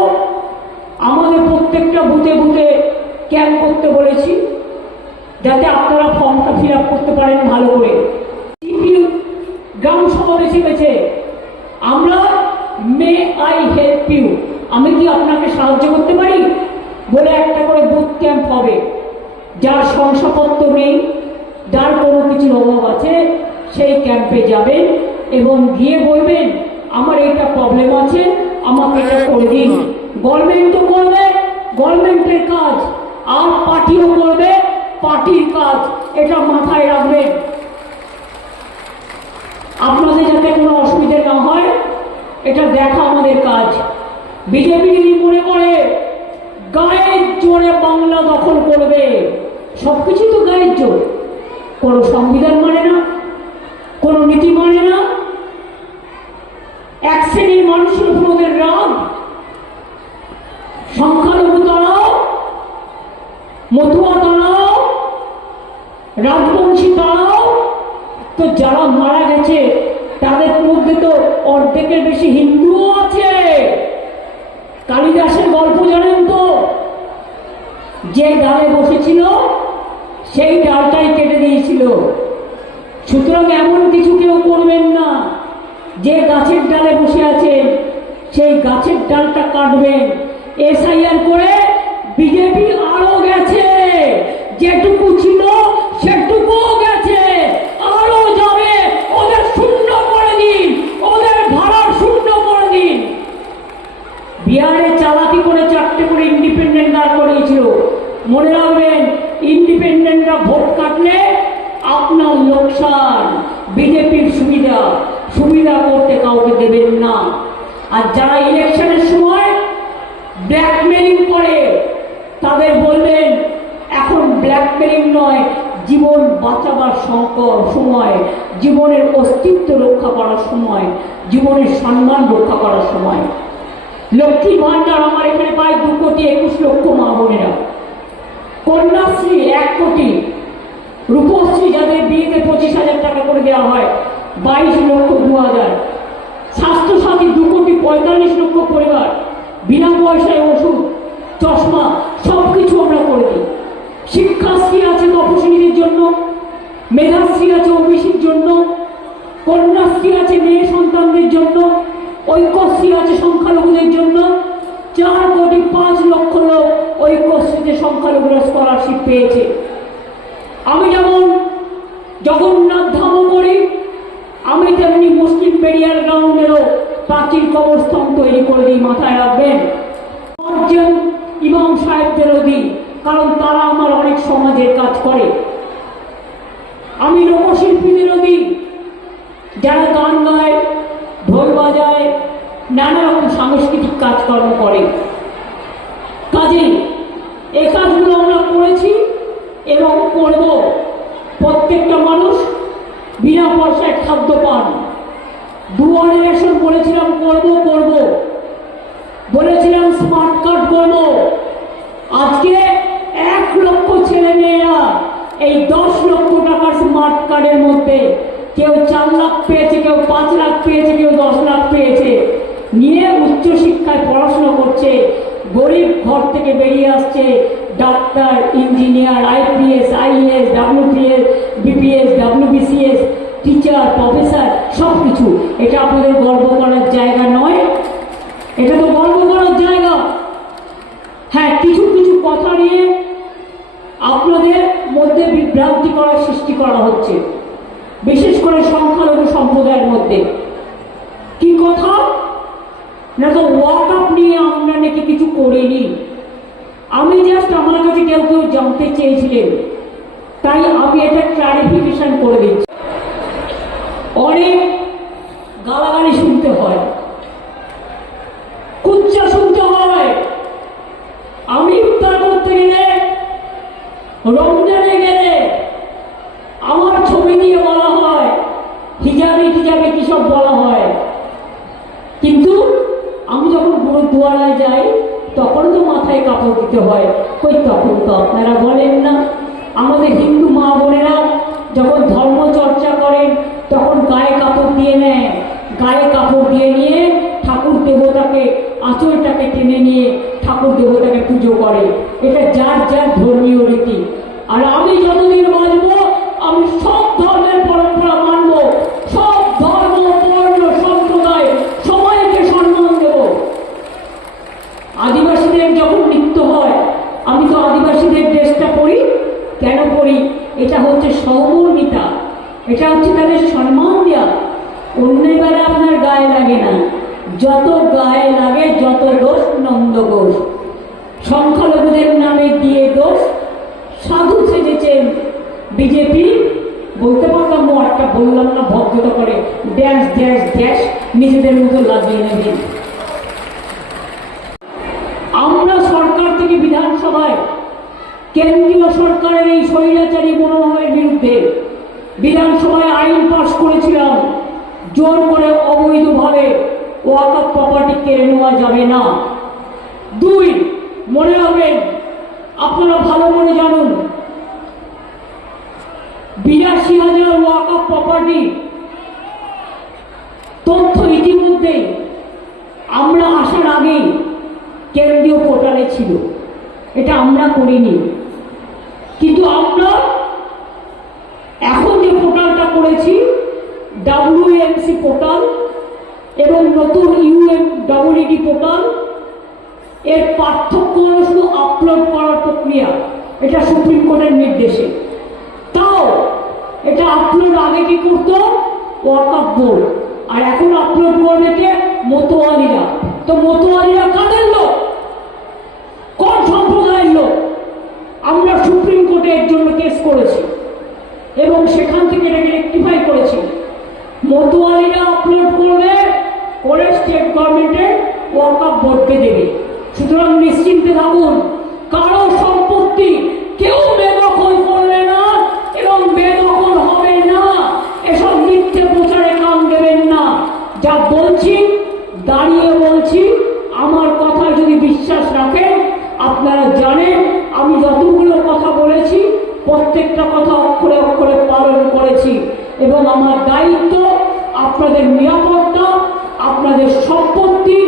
আমাদের প্রত্যেকটা বুথে বুথে ক্যাম্প করতে বলেছি, যাতে আপনারা ফর্মটা ফিল আপ করতে পারেন ভালো করে। গ্রাম সভা বেছে বেছে আমরা মে আই হেল্প ইউ, আমি কি আপনাকে সাহায্য করতে পারি বলে একটা করে বুথ ক্যাম্প হবে। যার শংসাপত্র নেই, যার কোনো কিছুর অভাব আছে, সেই ক্যাম্পে যাবেন এবং গিয়ে বলবেন আমার এইটা প্রবলেম আছে, আমাকে এটা করে দিন। গভর্নমেন্টও করবে গভর্নমেন্টের কাজ, আর পার্টিও করবে পার্টির কাজ, এটা মাথায় রাখবেন। আপনাদের যাতে কোনো অসুবিধা না হয় এটা দেখা আমাদের কাজ। বিজেপি যদি মনে করে গায়ের জোরে বাংলা দখল করবে, সবকিছু তো গায়ের জোর, কোনো সংবিধান মানে না, কোনো নীতি মানে না। এক শ্রেণীর মানুষের উপর ওদের রাগ, সংখ্যালঘু তারাও, মতুয়া তারাও, রাজবংশী তারাও, তো যারা মারা গেছে তাদের মধ্যে তো অর্ধেকের বেশি হিন্দুও আছে। কালিদাসের গল্প জানেন তো? যে ডালে বসেছিল সেই ডালটাই কেটে দিয়েছিল। সুতরাং এমন কিছু কেউ করবেন না, যে গাছের ডালে বসে আছেন সেই গাছের ডালটা কাটবেন। এসআইআর করে বিজেপি আরো গেছে, যেটুকু ছিল সেটুকুও গেছে, আরো যাবে। ওদের শূন্য করে দিন, ওদের ভাড়ার শূন্য করে দিন। বিহারে চালাকি করে 4টে করে ইন্ডিপেন্ডেন্ট দাঁড় করিয়েছিল। মনে রাখবেন, ইন্ডিপেন্ডেন্টরা ভোট কাটলে আপনার লোকসান, বিজেপির সুবিধা, সুবিধা করতে কাউকে দেবেন না। আর যারা ইলেকশনের সময় ব্ল্যাকমেলিং করে তাদের বলবেন এখন ব্ল্যাকমেলিং নয়, জীবন বাঁচাবার সময়, জীবনের অস্তিত্ব রক্ষা করার সময়, জীবনের সম্মান রক্ষা করার সময়। লক্ষ্মী ভান্ডার আমার এখানে প্রায় 2,21,00,000 মা বোনেরা, কন্যাশ্রী 1 কোটি, রূপশ্রী যাদের বিয়েতে 25,000 টাকা করে দেওয়া হয় 22,02,000, স্বাস্থ্যসাথী 2,45,00,000 পরিবার, বিনা পয়সায় ওষুধ, চশমা, সবকিছু আমরা করে দিই। শিক্ষাশ্রী আছে তপশিলীদের জন্য, মেধাশ্রী আছে ওবিসির জন্য, কন্যাশ্রী আছে মেয়ে সন্তানদের জন্য, ঐক্যশ্রী আছে সংখ্যালঘুদের জন্য। 4,05,00,000 লোক ঐক্যশ্রীতে সংখ্যালঘুরা স্কলারশিপ পেয়েছে। আমি যেমন জগন্নাথ ধামও করি, আমি তেমনি মুসলিম বেরিয়ার গ্রাউন্ডেরও প্রাচীর কবরস্থান তৈরি করে দিই, মাথায় রাখবেন। ইমাম সাহেবদেরও দিই, কারণ তারা আমার অনেক সমাজের কাজ করে। আমি লোকশিল্পীদেরও দিই, যারা গান গায়, ঢোল বাজায়, নানা রকম সাংস্কৃতিক কাজকর্ম করে। কাজেই এ কাজগুলো আমরা করেছি এবং করব। প্রত্যেকটা মানুষ বিনা পয়সায় খাদ্য পান। দুয়ারে রেশন বলেছিলাম করব, বলেছিলাম স্মার্ট কার্ড করব। আজকে 1 লক্ষ ছেলে মেয়েরা এই 10 লক্ষ টাকার স্মার্ট কার্ডের মধ্যে কেউ 4 লাখ পেয়েছে, কেউ 5 লাখ পেয়েছে, কেউ 10 লাখ পেয়েছে, নিয়ে উচ্চশিক্ষায় পড়াশোনা করছে। গরিব ঘর থেকে বেরিয়ে আসছে doctor, engineer, IPS, IAS, WPS, BPS, WBCS, teacher, professor, সব কিছু। এটা আপনাদের গর্ব করার জায়গা নয়? এটা তো গর্ব করার জায়গা। হ্যাঁ, কিছু কিছু কথা নিয়ে আপনাদের মধ্যে বিভ্রান্তি করার সৃষ্টি করা হচ্ছে, বিশেষ করে সংখ্যালঘু সম্প্রদায়ের মধ্যে। কি কথা না, তো ওয়াকআপ নিয়ে আমরা নাকি কিছু করিনি। আমি জাস্ট আমার কাছে কেউ জানতে চেয়েছিলেন, তাই আমি এটা ক্লারিফিকেশন করে দিচ্ছি। অনেক গালাগালি শুনতে হয়, কুচ্চা শুনতে হয়। আমি ইফতার করতে গেলে, রমজানে গেলে আমার ছবি দিয়ে বলা হয়, হিজাবে টিজাবে কি সব বলা হয়। কিন্তু আমি যখন গুরুদুয়ারায় যাই তখন তো মাথায় কাপড় দিতে হয়। কই তখন তো আপনারা বলেন না। আমাদের হিন্দু মা বোনেরা যখন ধর্ম চর্চা করেন তখন গায়ে কাপড় দিয়ে নেয়, গায়ে কাপড় দিয়ে নিয়ে ঠাকুর দেবতাকে আঁচলটাকে টেনে নিয়ে ঠাকুর দেবতাকে পুজো করে। এটা যার যার ধর্মীয় রীতি। আর আমি যতদিন বাঁচব আমি সব ধর্মের পরম্পরা মানব, সব ধর্ম বর্ণ সম্প্রদায় সবাইকে সম্মান দেব। আদিবাসীদের যখন নৃত্য হয়, আমি তো আদিবাসীদের ড্রেসটা পরি। কেন পরি? এটা হচ্ছে সহমর্মিতা, এটা হচ্ছে তাদের সম্মান দেওয়া। অন্যের বেলা আপনার গায়ে লাগে না, যত গায়ে লাগে যত দোষ নন্দ ঘোষ। সংখ্যালঘুদের নামে দিয়ে দোষ, সাধু সেজেছেন বিজেপি। বলতে পারতাম একটা বললাম না, ভদ্রতা করে ড্যাশ ড্যাশ ড্যাশ নিজেদের মতো লাগিয়ে নেবেন। আমরা সরকার থেকে বিধানসভায় কেন্দ্রীয় সরকারের এই স্বৈরাচারী মনোভাবের বিরুদ্ধে বিধানসভায় আইন পাশ করেছিলাম, জোর করে অবৈধভাবে ওয়াকফ প্রপার্টি কেড়ে নেওয়া যাবে না। 2, মনে রাখবেন, আপনারা ভালো করে জানুন, 82,000 ওয়াকফ প্রপার্টি তথ্য ইতিমধ্যেই আমরা আসার আগেই কেন্দ্রীয় পোর্টালে ছিল। এটা আমরা করিনি, কিন্তু আমরা এখন যে পোর্টালটা করেছি WMC পোর্টাল এবং নতুন UMED পোর্টাল, এর পার্থক্য হল শুধু আপলোড করার প্রক্রিয়া। এটা সুপ্রিম কোর্টের নির্দেশে। তাও এটা আপলোড আগে কি করতো? ওয়াকফ বোর্ড, আর এখন আপলোড করবে কে? মতোয়ালিরা। তো মতোয়ালিরা কাদের লোক? কোন সম্প্রদায়ের লোক? আমরা সুপ্রিম কোর্টে এর জন্য কেস করেছি এবং সেখান থেকে এটাকে রেকটিফাই করেছি। মতোয়ালিরা আপলোড করবে, করে স্টেট গভর্নমেন্টের ওয়াকফ বোর্ডকে দেবে। সুতরাং নিশ্চিন্তে থাকুন, কারো সম্পত্তি কেউ বেদখল করবে না এবং বেদখল হবে না। এসব মিথ্যে প্রচারে কান দেবেন না। যা বলছি দাঁড়িয়ে বলছি, আমার কথা যদি বিশ্বাস রাখেন, আপনারা জানেন আমি যতগুলো কথা বলেছি প্রত্যেকটা কথা অক্ষরে অক্ষরে পালন করেছি এবং আমার দায়িত্ব আপনাদের নিরাপত্তা, আপনাদের সম্পত্তি,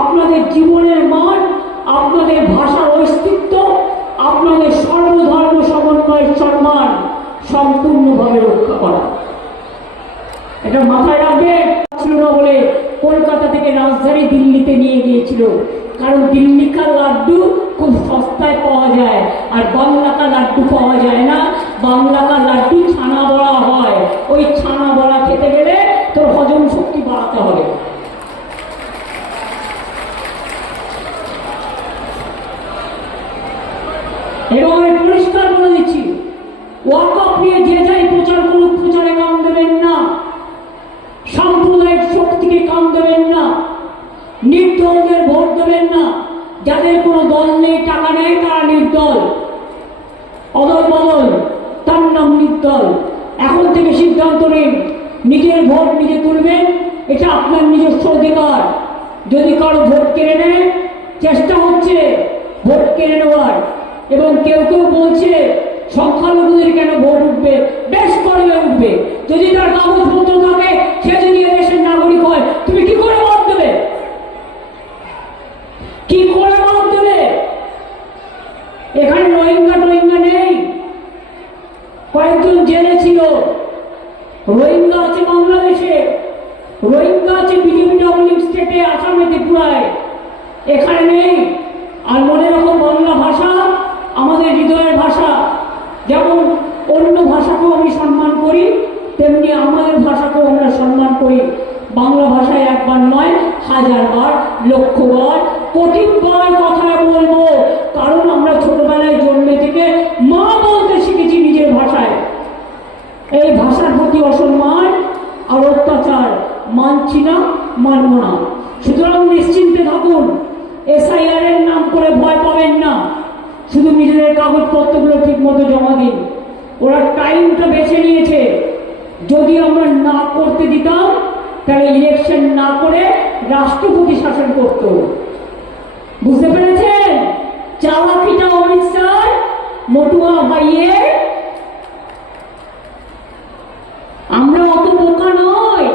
আপনাদের জীবনের মান, আপনাদের ভাষার অস্তিত্ব, আপনাদের সর্বধর্ম সমন্বয়ের সম্মান সম্পূর্ণভাবে রক্ষা করা। এটা মাথায় রাখবে। ছিল না বলে কলকাতা থেকে রাজধানী দিল্লিতে নিয়ে গিয়েছিল, কারণ দিল্লিকার লাড্ডু খুব সস্তায় পাওয়া যায় আর বাংলাকার লাড্ডু পাওয়া যায় না। বাংলাকার লাড্ডু ছানা বড়া হয়, ওই ছানা বড়া খেতে গেলে তোর হজম শক্তি বাড়াতে হবে। এবং আমি পরিষ্কার বলে দিচ্ছি, ওয়াকফ নিয়ে যে যাই প্রচার করুক, প্রচারে কান দেবেন না, সাম্প্রদায়িক শক্তিকে কান দেবেন না, নির্দলদের ভোট দেবেন না। যাদের কোনো দল নেই, টাকা নেই, তারা নির্দল। অদল বদল, তার নাম নির্দল। এখন থেকে সিদ্ধান্ত নিন, নিজের ভোট নিজে তুলবেন, এটা আপনার নিজস্ব অধিকার। যদি কারো ভোট কেড়ে নেয়, চেষ্টা হচ্ছে ভোট কেড়ে নেওয়ার, এবং কেউ কেউ বলছে সংখ্যালঘুদের কেন ভোট উঠবে? বেশ করবে, উঠবে। যদি তার কাগজপত্র থাকে, সে যদি দেশের নাগরিক হয়, তুমি কি করে ভোট দেবে? কি করে ভোট দেবে? এখানে রোহিঙ্গা নেই। কয়েকজন জেলে ছিল। রোহিঙ্গা আছে বাংলাদেশে, রোহিঙ্গা আছে বিজেপি স্টেটে, আসামে, ত্রিপুরায়। এখানে নেই। আর মনে রাখো, বাংলা ভাষা আমাদের হৃদয়ের ভাষা। যেমন অন্য ভাষাকেও আমি সম্মান করি, তেমনি আমাদের ভাষাকেও আমরা সম্মান করি। বাংলা ভাষায় একবার নয়, 1000 বার, লক্ষবার, কোটিবার কথা বলবো, কারণ আমরা ছোটবেলায় জন্মে থেকে মা বলতে শিখেছি নিজের ভাষায়। এই ভাষার প্রতি অসম্মান আর অত্যাচার মানছি না, মানব না। সুতরাং নিশ্চিন্তে থাকুন, এসআইআর এর নাম করে ভয় পাবেন না, শুধু নিজেদের কাগজপত্রগুলো ঠিক মতো জমা দিন। ওরা টাইমটা বেছে নিয়েছে, যদি আমরা না করতে দিতাম তাহলে ইলেকশন না করে রাষ্ট্রপতি শাসন করত। বুঝতে পেরেছেন চালাকিটা অমিত শাহ মটুয়া ভাইয়ের? আমরা অত বোকা নয়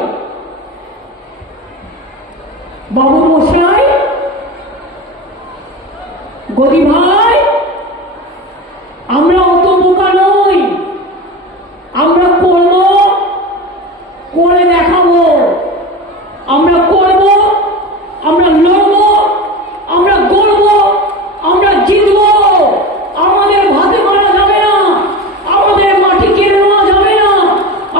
বাবু মশাই, গদি ভাই, আমরা অত বোকা নই। আমরা করব, করে দেখাবো, আমরা করব, আমরা লড়ব, আমরা গড়ব, আমরা জিতব। আমাদের ভাতে মারা যাবে না, আমাদের মাটি কেড়ে নেওয়া যাবে না,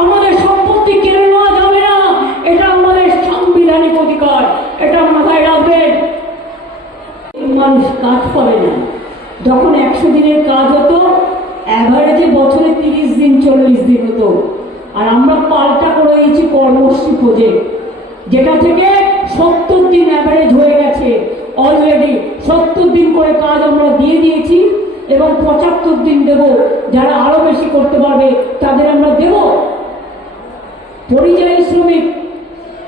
আমাদের সম্পত্তি কেড়ে নেওয়া যাবে না। এটা আমাদের সাংবিধানিক অধিকার, এটা মাথায় রাখবেন। মানুষ কাজ করে না। যখন 100 দিনের কাজ হতো, অ্যাভারেজে বছরে 30 দিন 40 দিন হতো। আর আমরা পাল্টা করে দিয়েছি কর্মশ্রী প্রজেক্ট, যেটা থেকে 70 দিন অ্যাভারেজ হয়ে গেছে। অলরেডি 70 দিন করে কাজ আমরা দিয়ে দিয়েছি এবং 75 দিন দেব। যারা আরো বেশি করতে পারবে তাদের আমরা দেব। পরিযায়ী শ্রমিক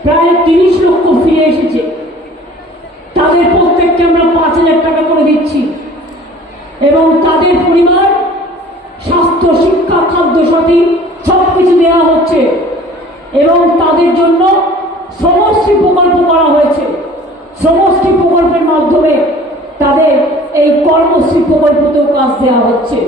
প্রায় 30 লক্ষ ফিরে এসেছে, তাদের প্রত্যেককে আমরা 5,000 টাকা করে দিচ্ছি এবং তাদের পরিবার স্বাস্থ্য, শিক্ষা, খাদ্য সাথী সবকিছু দেওয়া হচ্ছে এবং তাদের জন্য শ্রমশ্রী প্রকল্প করা হয়েছে। শ্রমশ্রী প্রকল্পের মাধ্যমে তাদের এই কর্মশ্রী প্রকল্পতেও কাজ দেওয়া হচ্ছে।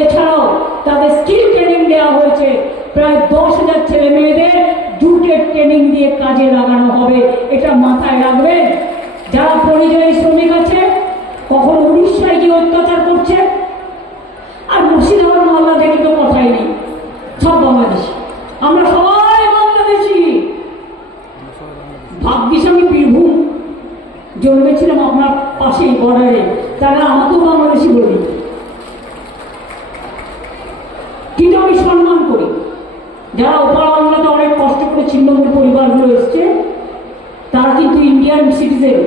এছাড়াও তাদের স্কিল ট্রেনিং দেওয়া হয়েছে। প্রায় 10,000 ছেলে মেয়েদের জুটের ট্রেনিং দিয়ে কাজে লাগানো হবে। এটা মাথায় রাখবেন। যারা পরিযায়ী শ্রমিক আছে, কখন উড়িষ্যায় গিয়ে অত্যাচার করছে, আর মুর্শিদাবাদ মালদা থেকে তো কথাই নেই, সব বাংলাদেশি। আমরা সবাই বাংলাদেশি। ভাগ্যিস আমি বীরভূম জন্মেছিলাম আপনার পাশেই বর্ডারে, তারা আমাকেও বাংলাদেশি বলি, কিন্তু আমি সম্মান করি। যারা ওপার বাংলাতে অনেক কষ্ট করে ছিন্নমূল পরিবারগুলো এসছে, তারা কিন্তু ইন্ডিয়ান সিটিজেন,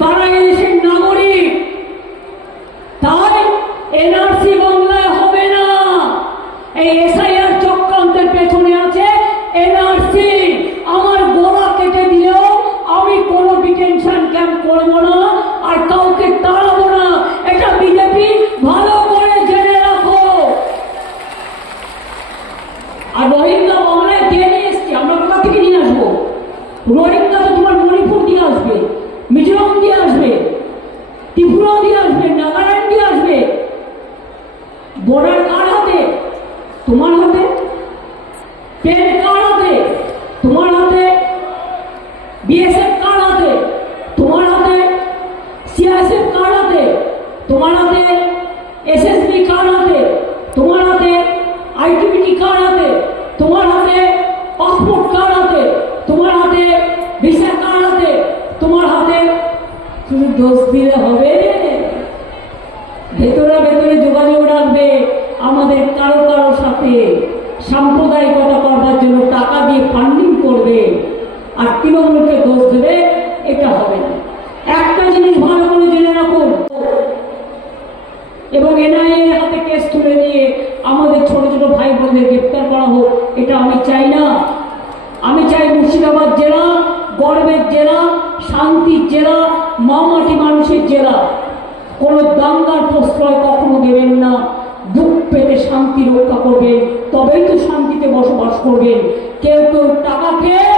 তারা এদেশের নাগরিক। তাই এনআরসি বাংলায় হবে না। এই এসআইআর চক্রান্তের পেছনে আছে এনআরসি। আমার গোড়া কেটে দিলেও আমি কোনো ডিটেনশন ক্যাম্প করবো না আর কাউকে তাড়াবো না। এটা বিজেপি ভালো করে জেনে রাখো। আর রোহিঙ্গা বাংলায় কে নিয়ে এসছি? আমরা কোথা থেকে নিয়ে আসবো? রোহিঙ্গা তো তোমার মণিপুর দিয়ে আসবে, মিজোরাম দিয়ে আসবে, ত্রিপুরা দিয়ে আসবে, নাগাল্যান্ড দিয়ে আসবে। বর্ডার কার হাতে? তোমার হাতে। পেন কার হাতে? তোমার হাতে। বিএসএফ কার হাতে? তোমার হাতে। সিআইএসএফ কার হাতে? তোমার হাতে। এসএসবি কার হাতে? তোমার হাতে। আইটিবিটি কার হাতে? তোমার হাতে। পাসপোর্ট কার হাতে? তোমার হাতে। ভিসা কার হাতে? তোমার হাতে। শুধু দোষ দিলে হবে? ভেতরে ভেতরে যোগাযোগ রাখবে আমাদের কারো কারো সাথে। সাম্প্রদায়িকতা করবার জন্য টাকা দিয়ে ফান্ডিং করবে আর তৃণমূলকে দোষ দেবে, এটা হবে না। একটা জিনিস ভালো করে জেনে রাখুন, এবং এনআইএ হাতে কেস তুলে নিয়ে আমাদের ছোট ছোট ভাই বোনদের গ্রেপ্তার করা হোক, এটা আমি চাই না। আমি চাই মুর্শিদাবাদ জেলা গর্বের জেলা, শান্তির জেলা, মামাটি মানুষের জেলা। কোনো দাঙ্গার প্রশ্রয় কখনো দেবেন না। বুক পেতে শান্তি রক্ষা করবেন, তবেই তো শান্তিতে বসবাস করবেন। কেউ কেউ টাকা খেয়ে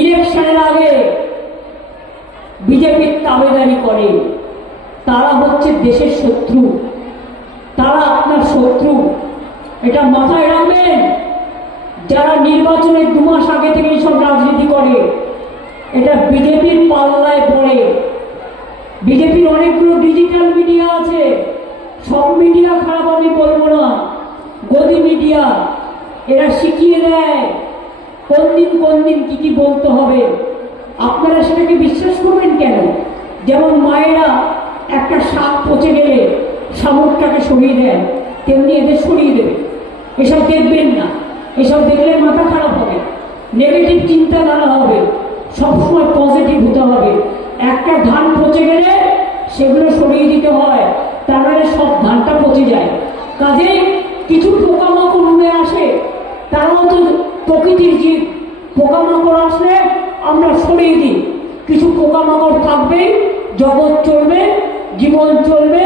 ইলেকশনের আগে বিজেপির তাবেদারি করে, তারা হচ্ছে দেশের শত্রু, তারা আপনার শত্রু। এটা মাথায় রাখবেন। যারা নির্বাচনের 2 মাস আগে থেকে সব রাজনীতি করে, এটা বিজেপির পাল্লায় পড়ে। বিজেপির অনেকগুলো ডিজিটাল মিডিয়া আছে, সব মিডিয়া খারাপ আমি বলবো না। গদি মিডিয়া, এরা শিখিয়ে দেয় কোন দিন কি কি বলতে হবে। আপনারা সেটাকে বিশ্বাস করবেন কেন? যেমন মায়েরা একটা শাক পচে গেলে শামুকটাকে সরিয়ে দেন, তেমনি এদের সরিয়ে দেবে। এসব দেখবেন না, এসব দেখলে মাথা খারাপ হবে, নেগেটিভ চিন্তাধারা হবে, সবসময় পজিটিভ হতে হবে। একটা ধান পচে গেলে সেগুলো সরিয়ে দিতে হয়, তার মানে সব ধানটা পচে যায়। কাজেই কিছু পোকামাকড় উড়ে আসে, তারাও তো প্রকৃতির জীব, পোকামাকড় আসলে আমরা সরিয়ে দিই। কিছু পোকামাকড় থাকবেই, জগৎ চলবে, জীবন চলবে,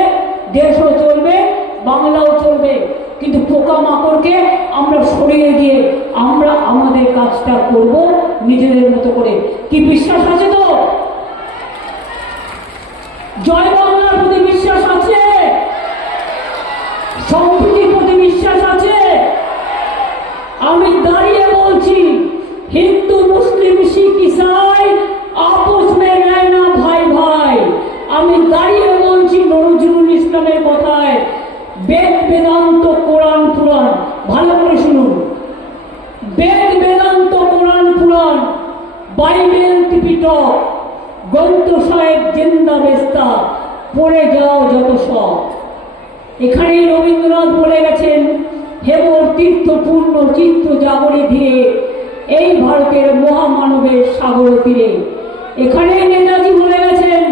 দেশও চলবে, বাংলাও চলবে, কিন্তু পোকামাকড়কে আমরা সরিয়ে দিয়ে আমরা আমাদের কাজটা করব নিজেদের মতো করে। কি বিশ্বাস আছে তো? জয় বাংলার প্রতি বিশ্বাস আছে? সম্প্রীতির প্রতি বিশ্বাস আছে? আমি দাঁড়িয়ে বলছি, হিন্দু মুসলিম শিখ ইসাই আপস মে रहना ভাই ভাই। আমি দাঁড়িয়ে বলছি নজরুল ইসলামের কথায়, বেদ বেদান্ত কোরআন পুরাণ, ভালো করে শুনুন, বেদ বেদান্ত কোরআন পুরাণ, বাইবেল ত্রিপিটক, গ্রন্থ সাহেব জিন্দা বেস্তা, পড়ে যাও যত সব। এখানেই রবীন্দ্রনাথ বলে গেছেন, হেমর তীর্থপূর্ণ চিত্র জাগরে ধীরে, এই ভারতের মহামানবের সাগর তীরে। এখানেই নেতাজি বলে গেছেন,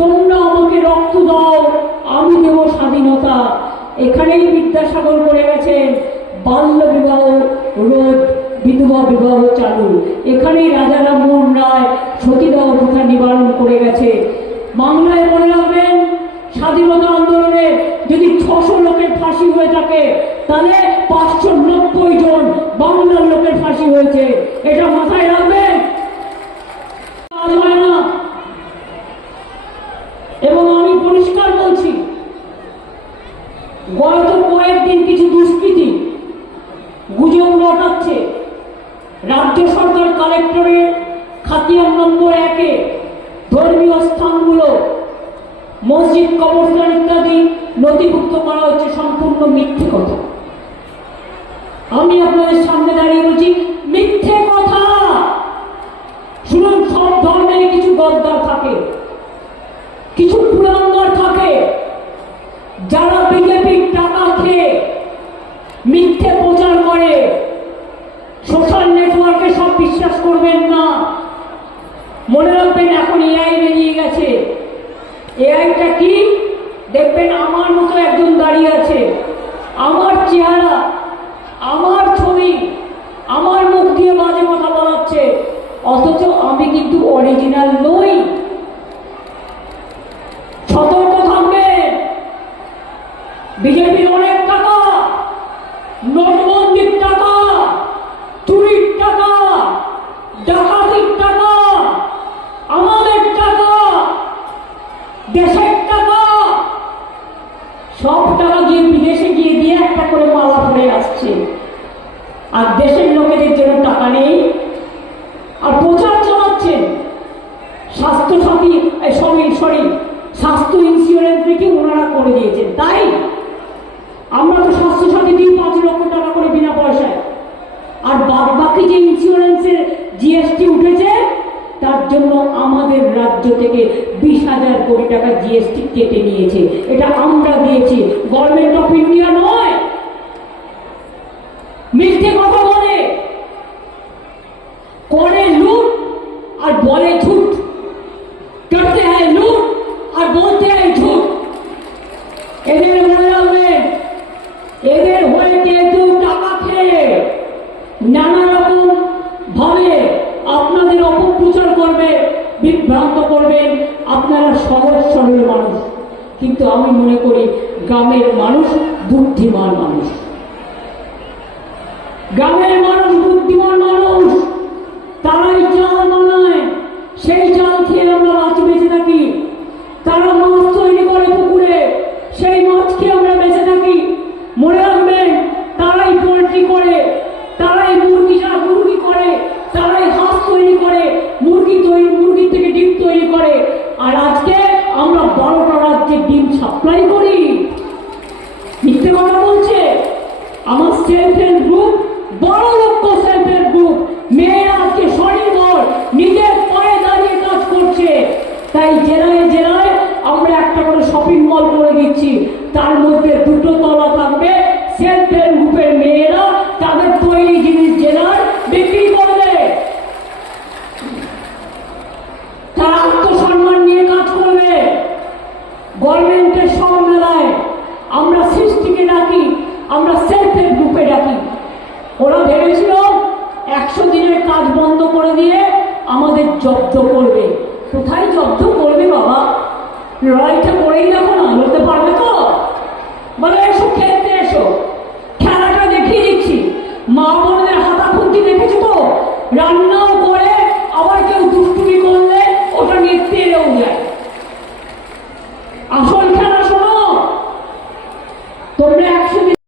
তোমরা আমাকে রক্ত দাও, আমি দেব স্বাধীনতা। এখানেই বিদ্যাসাগর করে গেছেন, বাল্য বিবাহ রোধ, বিধবা বিবাহ চালু। এখানেই রাজা রামমোহন রায় সতীদাহ প্রথা নিবারণ করে গেছে। বাংলায় মনে রাখবেন, স্বাধীনতা আন্দোলনে যদি 600 লোকের ফাঁসি হয়ে থাকে, তাহলে 590 জন বাংলার লোকের ফাঁসি হয়েছে। এটা মাথায় রাখবেন। এবং আমি পরিষ্কার বলছি, গত কয়েকদিন কিছু দুষ্কৃতী গুজব রটাচ্ছে রাজ্য সরকার কালেক্টরের খাতিয়ান নম্বর 1-এ ধর্মীয় স্থানগুলো, মসজিদ, কবরস্থান ইত্যাদি নথিভুক্ত করা হচ্ছে। সম্পূর্ণ মিথ্যে কথা। আমি আপনাদের সামনে দাঁড়িয়ে বলছি, মিথ্যে কথা। শুনুন, সব ধর্মের কিছু গদ্দার থাকে, কিছু কুলাঙ্গার থাকে, যারা বিজেপির টাকা খেয়ে মিথ্যে প্রচার করে। সোশ্যাল নেটওয়ার্কে সব বিশ্বাস করবেন না। মনে রাখবেন, এখন এআই বেরিয়ে গেছে। এআইটা কি? দেখবেন আমার মতো একজন দাঁড়িয়ে আছে, আমার চেহারা, আমার ছবি, আমার মুখ দিয়ে বাজে কথা বলাচ্ছে, অথচ আমি কিন্তু অরিজিনাল নই। সতর্ক থাকবেন। বিজেপির অনেক টাকা, নোটবন্দির টাকা, চুরির টাকা, ডাকাতির টাকা, আমাদের টাকা, দেশের টাকা, সব টাকা গিয়ে বিদেশে গিয়ে দিয়ে একটা করে মালা পড়ে আসছে। আর দেশের লোকেদের জন্য টাকা নেই, আর প্রচার চালাচ্ছেন। স্বাস্থ্যসাথী স্বাস্থ্য ইন্স্যুরেন্স থেকে ওনারা করে দিয়েছেন। তাই আমরা তো স্বাস্থ্যসাথী দিই 5 লক্ষ টাকা করে বিনা পয়সায়, আর বাদ বাকি যে ইন্স্যুরেন্সের জিএসটি উঠেছে, তার জন্য আমাদের রাজ্য থেকে 20,000 কোটি টাকা জিএসটি কেটে নিয়েছে। এটা আমরা দিয়েছি, গভর্নমেন্ট অফ ইন্ডিয়া নয়। মিথ্যে কথা বলে, করে লুট আর বলে ঝুট, করতে হয় লুট আর বলতে হয় ঝুট। এদের মনে রাখবেন, এদের হয়ে কিন্তু টাকা খেয়ে নানা রকম ভাবে আপনাদের অপপ্রচার করবে, বিভ্রান্ত করবেন। আপনারা সহজ সরল মানুষ, কিন্তু আমি মনে করি গ্রামের মানুষ বুদ্ধিমান মানুষ। গ্রামের মানুষ বুদ্ধিমান মানুষ, তারাই চাল বানায়, সেই চাল খেয়ে আমরা মাছ বেঁচে থাকি। তারা মাছ তৈরি করে পুকুরে, সেই মাছ খেয়ে আমরা বেঁচে থাকি। মনে রাখবেন, তারাই পোল্ট্রি করে, তারাই মুরগি করে, তারাই হাঁস তৈরি করে, মুরগি থেকে ডিম তৈরি করে। আর আজকে আমরা 12টা রাজ্যে ডিম সাপ্লাই করি। মিথ্যে কথা বলছে। আমার সেলফ হেল্প গ্রুপ, 12 লক্ষ সেলফ হেল্প গ্রুপ, মেয়েরা আজকে স্বনির্ভর, নিজের পায়ে দাঁড়িয়ে কাজ করছে। তাই জেলায় জেলায় আমরা একটা করে শপিং মল করে দিচ্ছি, তার মধ্যে 2টো তলা থাকবে, রান্নাও করে, আবার কেউ দুষ্টুমি করলে ওটা নিয়ে তেলেও যায়। আসল